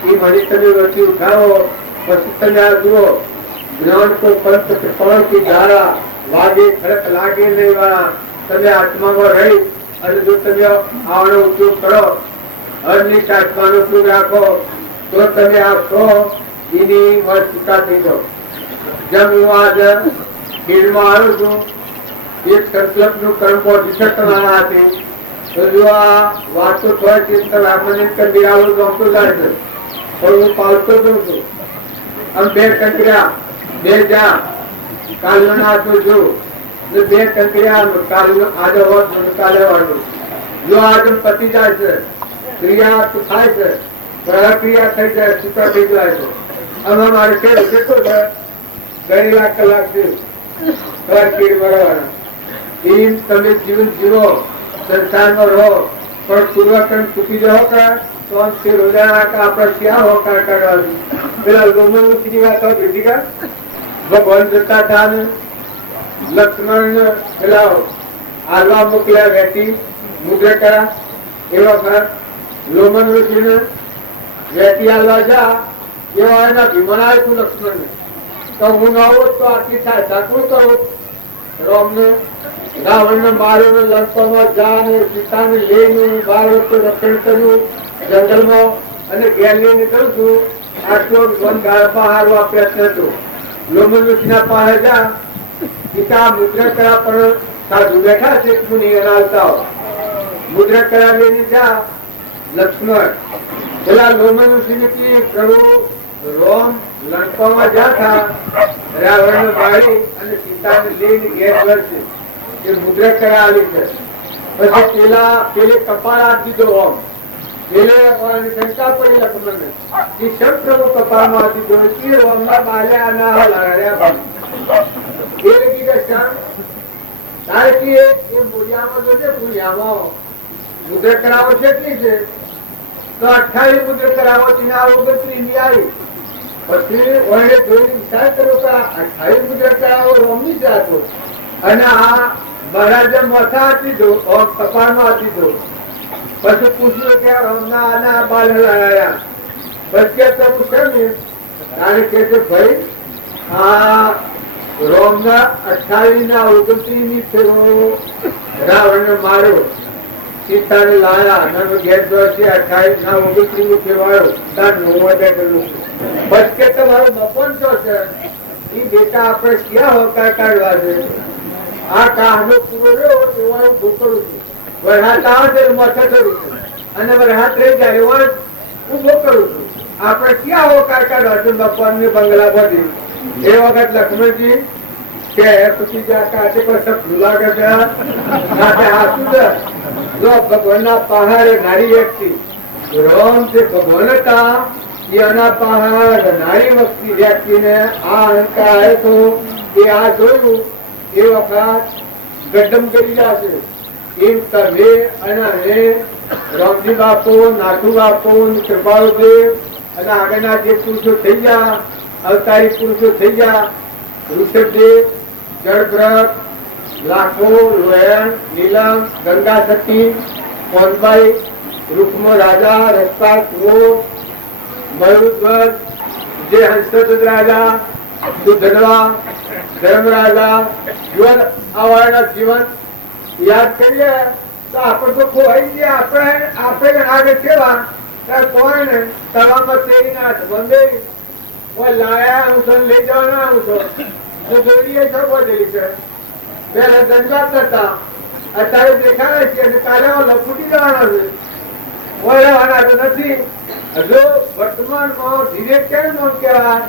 એ મને તમે વચ્ચે ઉઠાવો પછી તમે આ જુઓ જ્ઞાન को पंथ कृपा की धारा लागे खड़क लागे नहीं वाला તમે આત્મામાં રહી અને જો તમે આનો ઉપયોગ કરો અનિષ્ઠ આત્માનો ઉપયોગ રાખો તો તમે આ છો એની વસ્તુતા થઈ જાઓ જેમ હું આજે ફીલ્ડમાં આવ્યો છું એક સંકલ્પનું કર્મ પહોંચી તમારા હાથે તો જો આ વાતો થોડી ચિંતન આપણને કરી આવું ગમતો જાય છે પણ હું પાલતો જઉં છું આમ બે કંકર્યા બે જા કાલનો નાતો જો બે કંકર્યા કાલનો આજે હોત કાલે વાળું જો આજે પતી જાય છે ક્રિયા તો થાય છે પ્રક્રિયા થઈ જાય સૂત્ર થઈ જાય છે આમાં મારે કેટલો છે ગયેલા કલાક છે બરાબર એમ તમે જીવન જીવો સંસારમાં રહો પણ પૂર્વકર્મ ચૂકી જાઓ કા તો સ્થિર હો જાય આપણા ક્યાં હો કાઢવા પેલા લોમન બીજી વાત બીજી કા ભગવાન જતા હતા ને લક્ષ્મણ પેલા આલવા મોકલ્યા વેટી મુદ્રે કરા એ વખત લોમન ઋષિને વેતી હાલવા જા એવા એના ભીમણા તું લક્ષ્મણ ને તો હું ન હોત તો આટલી થાય સાચું કરું રામને રાવણ ને માર્યો ને લંકામાં જા ને સીતાને લઈને 12 વર્ષ રક્ષણ કર્યું જંગલમાં અને ઘેર લઈને કરું છું આટલો વન ગાળમાં હારવા પ્રયત્ન હતો લોમનુષના પાસે જા સીતા મુદ્રા કરા પણ સાધુ બેઠા છે મુનિ અનાવતા મુદ્રા કરા લઈને જા લક્ષ્મણ પેલા લોમનુષને કી પ્રભુ રોમ લંકામાં જા થા રાવણ મારી અને સીતાને લઈને ઘેર વળશે એ મુદ્રા કરા આવી છે પછી પેલે કપાળ આપી દીધો ઓમ પેલે શંકા પડી લક્ષ્મણને કે શમ પ્રભુ કપાળમાં આપી દીધો કે રોમના બાલ્યા ના હલાડ્યા ભાઈ એ કીધા શ્યામ તારે કે એ મૂળિયામાં જોજે મૂળિયામાં મુદ્રા કરાવો છે કે છે તો 28 મુદ્રા કરાવો ચીના 29 ની આવી પછી ઓને જોઈને વિચાર કર્યો કે 28 મુદ્રા કરાવો રોમની જ હતો અને આ મહારાજે માથા આપી દો કપાળમાં આપી દો પછી પૂછ્યું કે રોમના આના બાલ હલાયા પછી પ્રભુ છે ને તારે કે છે ભાઈ આ રોમના 28 ના 29 ની ફેરો રાવણને માર્યો સીતાને લાયા નવ ઘેર દોષી 28 ના 29 નું ફેરવાયો તાર નો કરેલું બસ કે તમારો બપન તો છે એ બેટા આપણે ક્યાં હોકાર કાઢવા છે આ કાહનો પૂરો રહ્યો એવા હું ભૂકરું છું વરહાત આવે છે માથે કરું છું અને વરહાત રહી જાય એવા હું ભૂકરું છું આપણે ક્યાં હોકાર કાઢવા છે બપન ને બંગલા બધી એ વખત લક્ષ્મણજી કે પછી જ્યાં કાંઠે પર સબ ખુલ્લા કર્યા કાંઠે હાથું છે જો ભગવાનના પહાડે નારી વ્યક્તિ રોમ જે ભગવાન હતા એના પહાડ નારી વખતી વ્યક્તિને આ અહંકાર હતો એ આ જોયું એ વખત ગડ્ડમ કરી જશે એમ તમે અને રામજી બાપુ નાથુ બાપુ કૃપાળુદેવ અને આગળના જે પુરુષો થઈ ગયા અવતારી પુરુષો થઈ ગયા ઋષભદેવ જળભ્રત લાખો લોયણ નીલમ ગંગા સતી કોનબાઈ રૂકમો રાજા રસપાલ કુરો મયુરધ્વજ જે હંસધ્વજ રાજા સુધનવા ધર્મરાજા જીવન આવાના જીવન યાદ કરીએ તો આપણે તો ખોવાઈ ગયા આપણે આગળ કેવા કોણ તળાવમાં તેરીના બંધે કોઈ લાયા હું તો લઈ જવાના હું તો દોરીએ છે બોલેલી છે પેલા દંડલાત હતા અત્યારે દેખાડે છે અને કાલે લપૂટી જવાના છે બોલવાના તો નથી હજુ વર્તમાનમાં ધીરે કેમ નો કહેવાય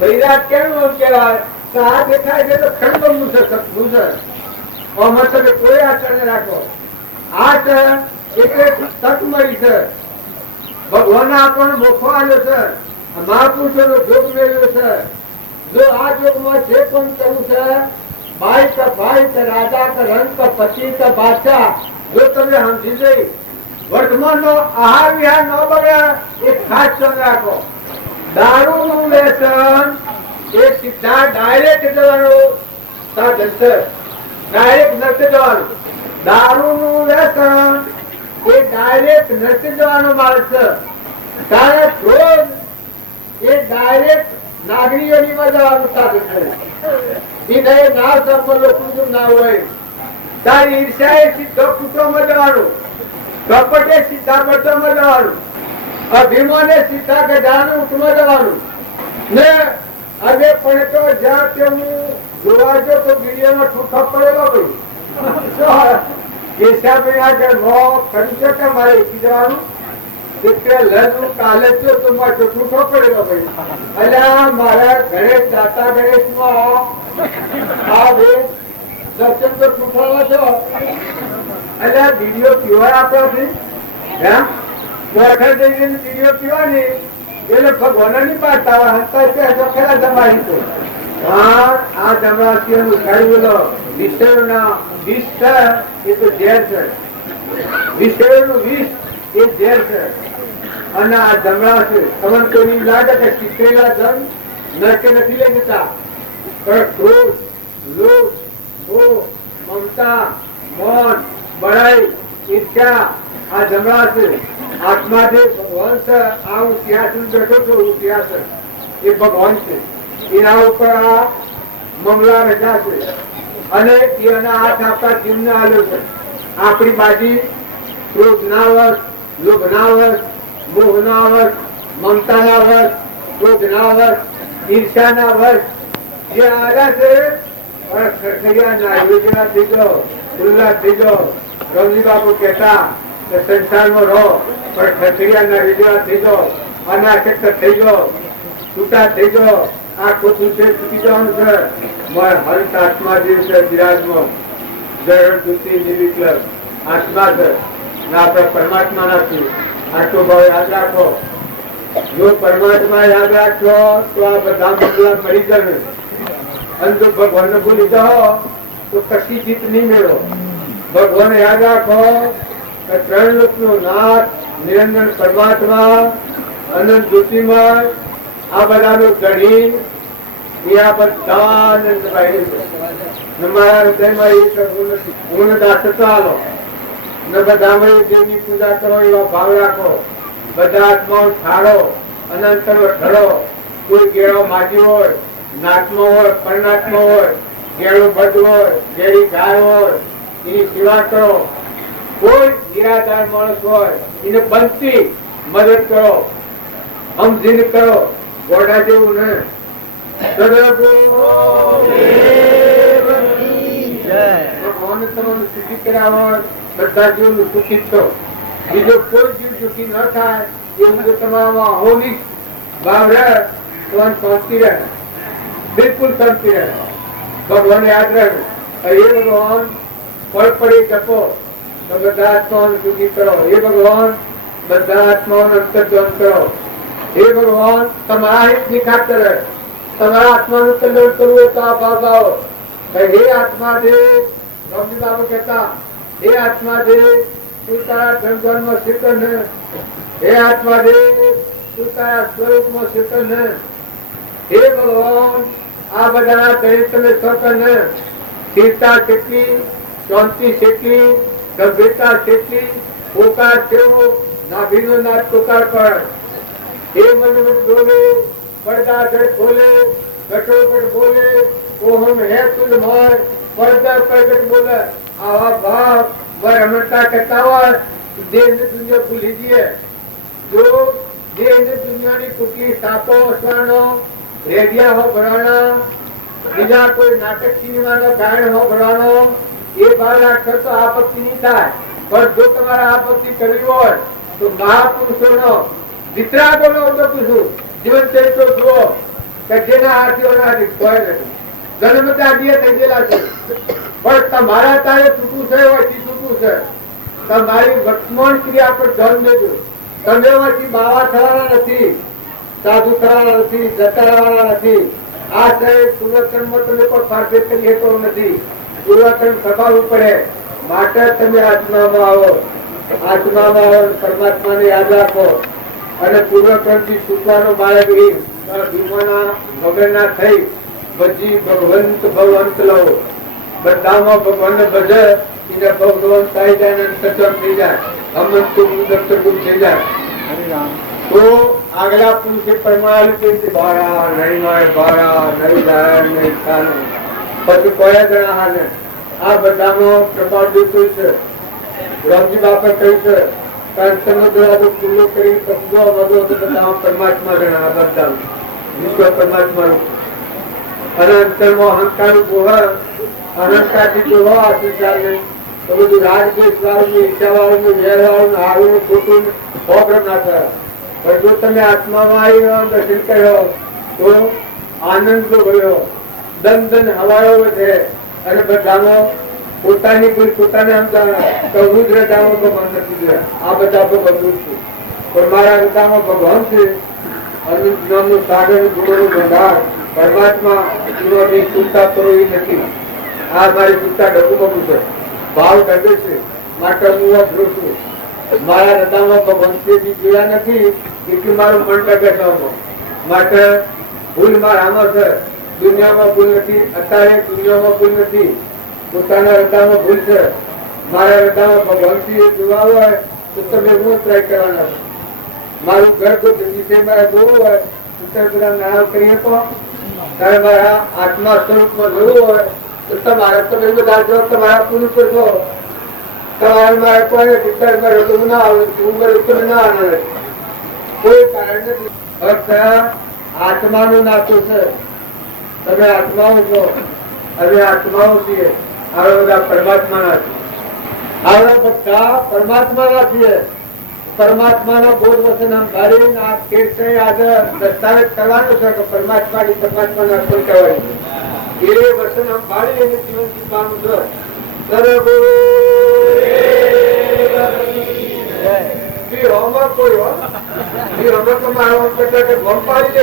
વૈરાગ કેમ નો કહેવાય તો આ દેખાય છે તો ખંડનું છે સપનું છે મતલબ કોઈ આચરણ રાખો આ છે એટલે તક મળી છે ભગવાન આપણને મોખો આવ્યો છે મહાપુરુષો નો જોગ મેળવ્યો છે જો આ જોગમાં જે પણ કરવું છે ભાઈ કે રાજા કે રંગ કે પતિ કે બાદશાહ જો તમે સમજી જઈ વર્તમાન નો આહાર વિહાર ન બગડ્યા એ ખાસ ધ્યાન રાખો દારૂ નું વ્યસન એ સીધા ડાયરેક્ટ જવાનું સાધન છે ડાયરેક્ટ નથી જવાનું દારૂ નું વ્યસન એ ડાયરેક્ટ નથી જવાનો માર્ગ છે ત્યારે ક્રોધ એ ડાયરેક્ટ નાગરીઓની માં જવાનું સાધન છે એ ના સફળ લોકો ના હોય તારી ઈર્ષા એ સીધો કુટુંબમાં જવાનું કપટે સીધા બધામાં જવાનું અભિમાને સીધા ગજાનું ઉઠમાં જવાનું ને આજે પણ તો જ્યાં તે હું જોવા જો તો વિડીયોમાં ઠૂઠો પડેલો ભાઈ કેશાભાઈ આગળ નો કરી શકે મારે એકી જવાનું કાલે તો ઠૂઠો પડેલો ભાઈ અલ્યા મારા ગણેશ દાતા ગણેશમાં આ બે દર્શન તો ઠૂઠાવા છો અલ્યા વિડીયો પીવા આપણાથી વિડીયો પીવાની એટલે ભગવાન ની પાડતા હંતા ખરા જમાડી તો આ જમવાથી ઉઠાડી વિષયોના વિષ છે એ તો ઝેર છે વિષયોનું વિષ એ ઝેર છે અને આ જમણા છે તમને કોઈ લાગે કે શીખેલા ધન નરકે નથી લઈ જતા પણ ક્રોધ લોભ મોહ મમતા મૌન બળાઈ ઈચ્છા આ જમણા છે. આત્મા જે ભગવાન છે, આ હું સિંહાસન બેઠો છું, હું સિંહાસન એ ભગવાન છે. એના ઉપર આ મમલા રજા છે અને એના હાથ આપતા જીવને આલ્યો છે. આપણી બાજી ક્રોધના વશ, લોભના વશ, મોહના વશ, મમતાના વશ, ક્રોધના વશ, ઈર્ષાના વશ જે આવ્યા છે ખરખરિયાના યોજના થઈ ગયો, ખુલ્લા થઈ ગયો. રમજી બાપુ કહેતા કે સંસારમાં રહો પણ ખરખરિયાના યોજના થઈ ગયો, અનાશક્ત થઈ ગયો, છૂટા થઈ ગયો. આ ખોટું છે, તૂટી જવાનું છે. હંસ આત્મા જે છે વિરાજમાં જળ દૂતી નિર્વિકલ્પ આત્મા છે. આપણે પરમાત્મા નથી. આટલો ભાવ યાદ રાખો. જો પરમાત્મા યાદ રાખશો તો આ બધા મગલા મરી જશે. અને જો ભગવાન ભૂલી જાઓ તો કશી જીત નહીં મેળવો. ભગવાન યાદ રાખો કે ત્રણ લોકનો નાથ નિરંજન પરમાત્મા અનંત જ્યોતિમાં આ બધાનો ધણી આ બધા આનંદભાઈ છે. મારા હૃદયમાં એ કરવું નથી. હું દાસતા આલો ને બધામાં દેવની પૂજા કરો એવા ભાવ રાખો. બધા આત્માઓ ઠાળો, અનંતનો ઠરો. કોઈ ગેળો માજી હોય, નાત્મા હોય, પરનાત્મા હોય, ગેળું બધ હોય, ગેરી ગાય હોય, એની સેવા કરો. કોઈ નિરાધાર માણસ હોય એને બનતી મદદ કરો, સમજીને કરો. ગોડા જેવું ને ભગવાન તમને સુખી કર્યા હોય, બધા જીવનું સુખી કરો. બીજો કોઈ જીવ સુખી ન થાય એવું જો તમારામાં અહોનિક ભાવ રહે તો શાંતિ રહે, બિલકુલ શાંતિ રહે. ભગવાન યાદ રહે. એ ભગવાન ફળ પડી જપો તો બધા આત્માઓને સુખી કરો. એ ભગવાન બધા આત્માઓને અંતર્ધ્યાન કરો. હે ભગવાન તમારા હિતની ખાતર તમારા આત્માનું કલ્યાણ કરવું હોય તો આ ભાવ આવો. હે આત્મા દે, રમજી બાબુ કહેતા હે આત્મા દે તું તારા ધર્મમાં શીખર ને. હે આત્મા દે તું તારા સ્વરૂપમાં શીખર ને. હે ભગવાન આ બધા દરેક તમે સ્વતંત્ર ને. સ્થિરતા કેટલી, શાંતિ કેટલી, ગંભીરતા કેટલી, પોકાર કેવો, નાભીનો નાદ પોકાર પર. हे मन में बोले, पर्दा जड़ खोले, घटोपट बोले, वो हम है तुझ मोर, पर्दा प्रगट बोले. आवा भाव वर अमरता कहता हुआ देह ने दुनिया भूल लीजिए. जो देह ने दुनिया की कुकी सातो स्वर्णो रेडिया हो भराना, बीजा कोई नाटक सिनेमा नो गायन हो भरानो, ये भाव राखो तो आपत्ति नहीं था. पर जो तुम्हारा आपत्ति करी हो तो महापुरुषो नो વિતરાગોનો હું પૂછું જીવન ચરિત્ર જુઓ કે જેના હાથીઓના કોઈ નથી. જન્મતા જે થઈ ગયેલા છે પણ તમારા તારે છૂટું છે એવાથી છૂટું છે. તમારી વર્તમાન ક્રિયા પર ધ્યાન દેજો. તમે એમાંથી બાવા થવાના નથી, સાધુ થવાના નથી, જતા રહેવાના નથી. આ શરીર પૂર્વકર્મમાં તમે કોઈ ફાળફેર કરી શકો નથી. પૂર્વકર્મ સભાવવું પડે. માટે તમે આત્મામાં આવો, આત્મામાં આવો, પરમાત્માને યાદ રાખો અને પૂર્વકર્મથી છૂટવાનો માર્ગ એ ભીમોના વગરના થઈ બધી ભગવંત ભગવંત લવો. બધામાં ભગવાનને ભજે એને ભગવાન થઈ જાય અને સચમ થઈ જાય, અમંત દક્ષગુણ થઈ જાય. તો આગલા પુરુષે પરમાણુ કે બારા નહીં હોય, બારા નહીં જાય નહીં ચાલે પછી કોઈ જણા હાને આ બધામાં પ્રભાવ દેતું છે. રામજી બાપા કહ્યું છે પૂરો કરી પરમાત્મા જણા બધા વિશ્વ પરમાત્મા અને અંતરમાં અહંકાર ગોહર અહંકારથી જોવા આશીર્વાદ તો બધું રાગદેશ વાળું, ઈચ્છા વાળું, વેર વાળું, હારું ખોટું પ્રોબ્લેમ ના થાય. પણ જો તમે આત્મામાં આવી દર્શન કર્યો તો આનંદ ભર્યો, દન હવાયો વધે અને બધામાં પોતાની કોઈ પોતાને કહું જ હૃદયમાં ભગવાન નથી જોયા. આ બધા ભગવાન છે પણ મારા હૃદયમાં ભગવાન છે. અનંત નામનું સાગર, ગુણોનું ભંડાર પરમાત્મા પૂર્વની ચિંતા કરો એ નથી. આ મારી ચિંતા ડગું છે, ભાવ ડગે છે માટે હું આ જોઉં છું. મારા હૃદયમાં ભગવાન છે જોયા નથી એટલે મારું મન ડગે છે. માટે ભૂલ મારામાં છે, દુનિયામાં ભૂલ નથી. અત્યારે દુનિયામાં ભૂલ નથી, પોતાના હૃદયમાં ભૂલ છે. મારા હૃદયમાં ભગવાનથી જોવા હોય તો તમે હું ટ્રાય કરવાના છો. મારું ઘર કોઈ વિશે મારે જોવું હોય તો તમે બધા નાણાં કરીએ તો તારે મારા આત્મા સ્વરૂપમાં જોવું હોય તો તમારે તમે બધા જો તમારા પુરુષ છો. તમારે મારે કોઈ વિસ્તારમાં રહેતું ના આવે, ઉંમર ઉપર ના આવે, કોઈ કારણ નથી. ફક્ત આત્માનું નાતું છે. તમે આત્માઓ છો, અમે આત્માઓ છીએ. આ બધા પરમાત્માના છે. આ બધા પરમાત્માના છીએ. પરમાત્માનો બોધ વચન ધારીને આ કીર્તન આજે દસ્તાવેજ કરવાનો છે કે પરમાત્માની પરમાત્માને અર્પણ કરવાની છે. એ વચન સંભાળી એને જીવન જીવવાનું છે. સર્વગુરુ કોઈ હોય તમારે કરતા કે ગમ પાડી દે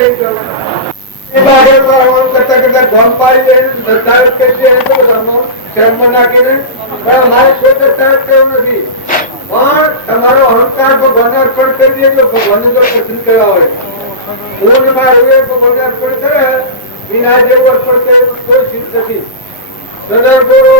કરતા કરતા ગમ પાડી દે દસ્તાવેજ કરી દે શર્મમાં નાખીને મારે કોઈ દસ્તાવેજ કર્યો નથી. પણ તમારો અહંકાર ભગવાનને અર્પણ કરી દે એટલે ભગવાનને જો પસંદ કરવા હોય હું મારું એ ભગવાનને અર્પણ કરે વિના જેવું અર્પણ કરે કોઈ સિદ્ધ નથી. સદગુરુ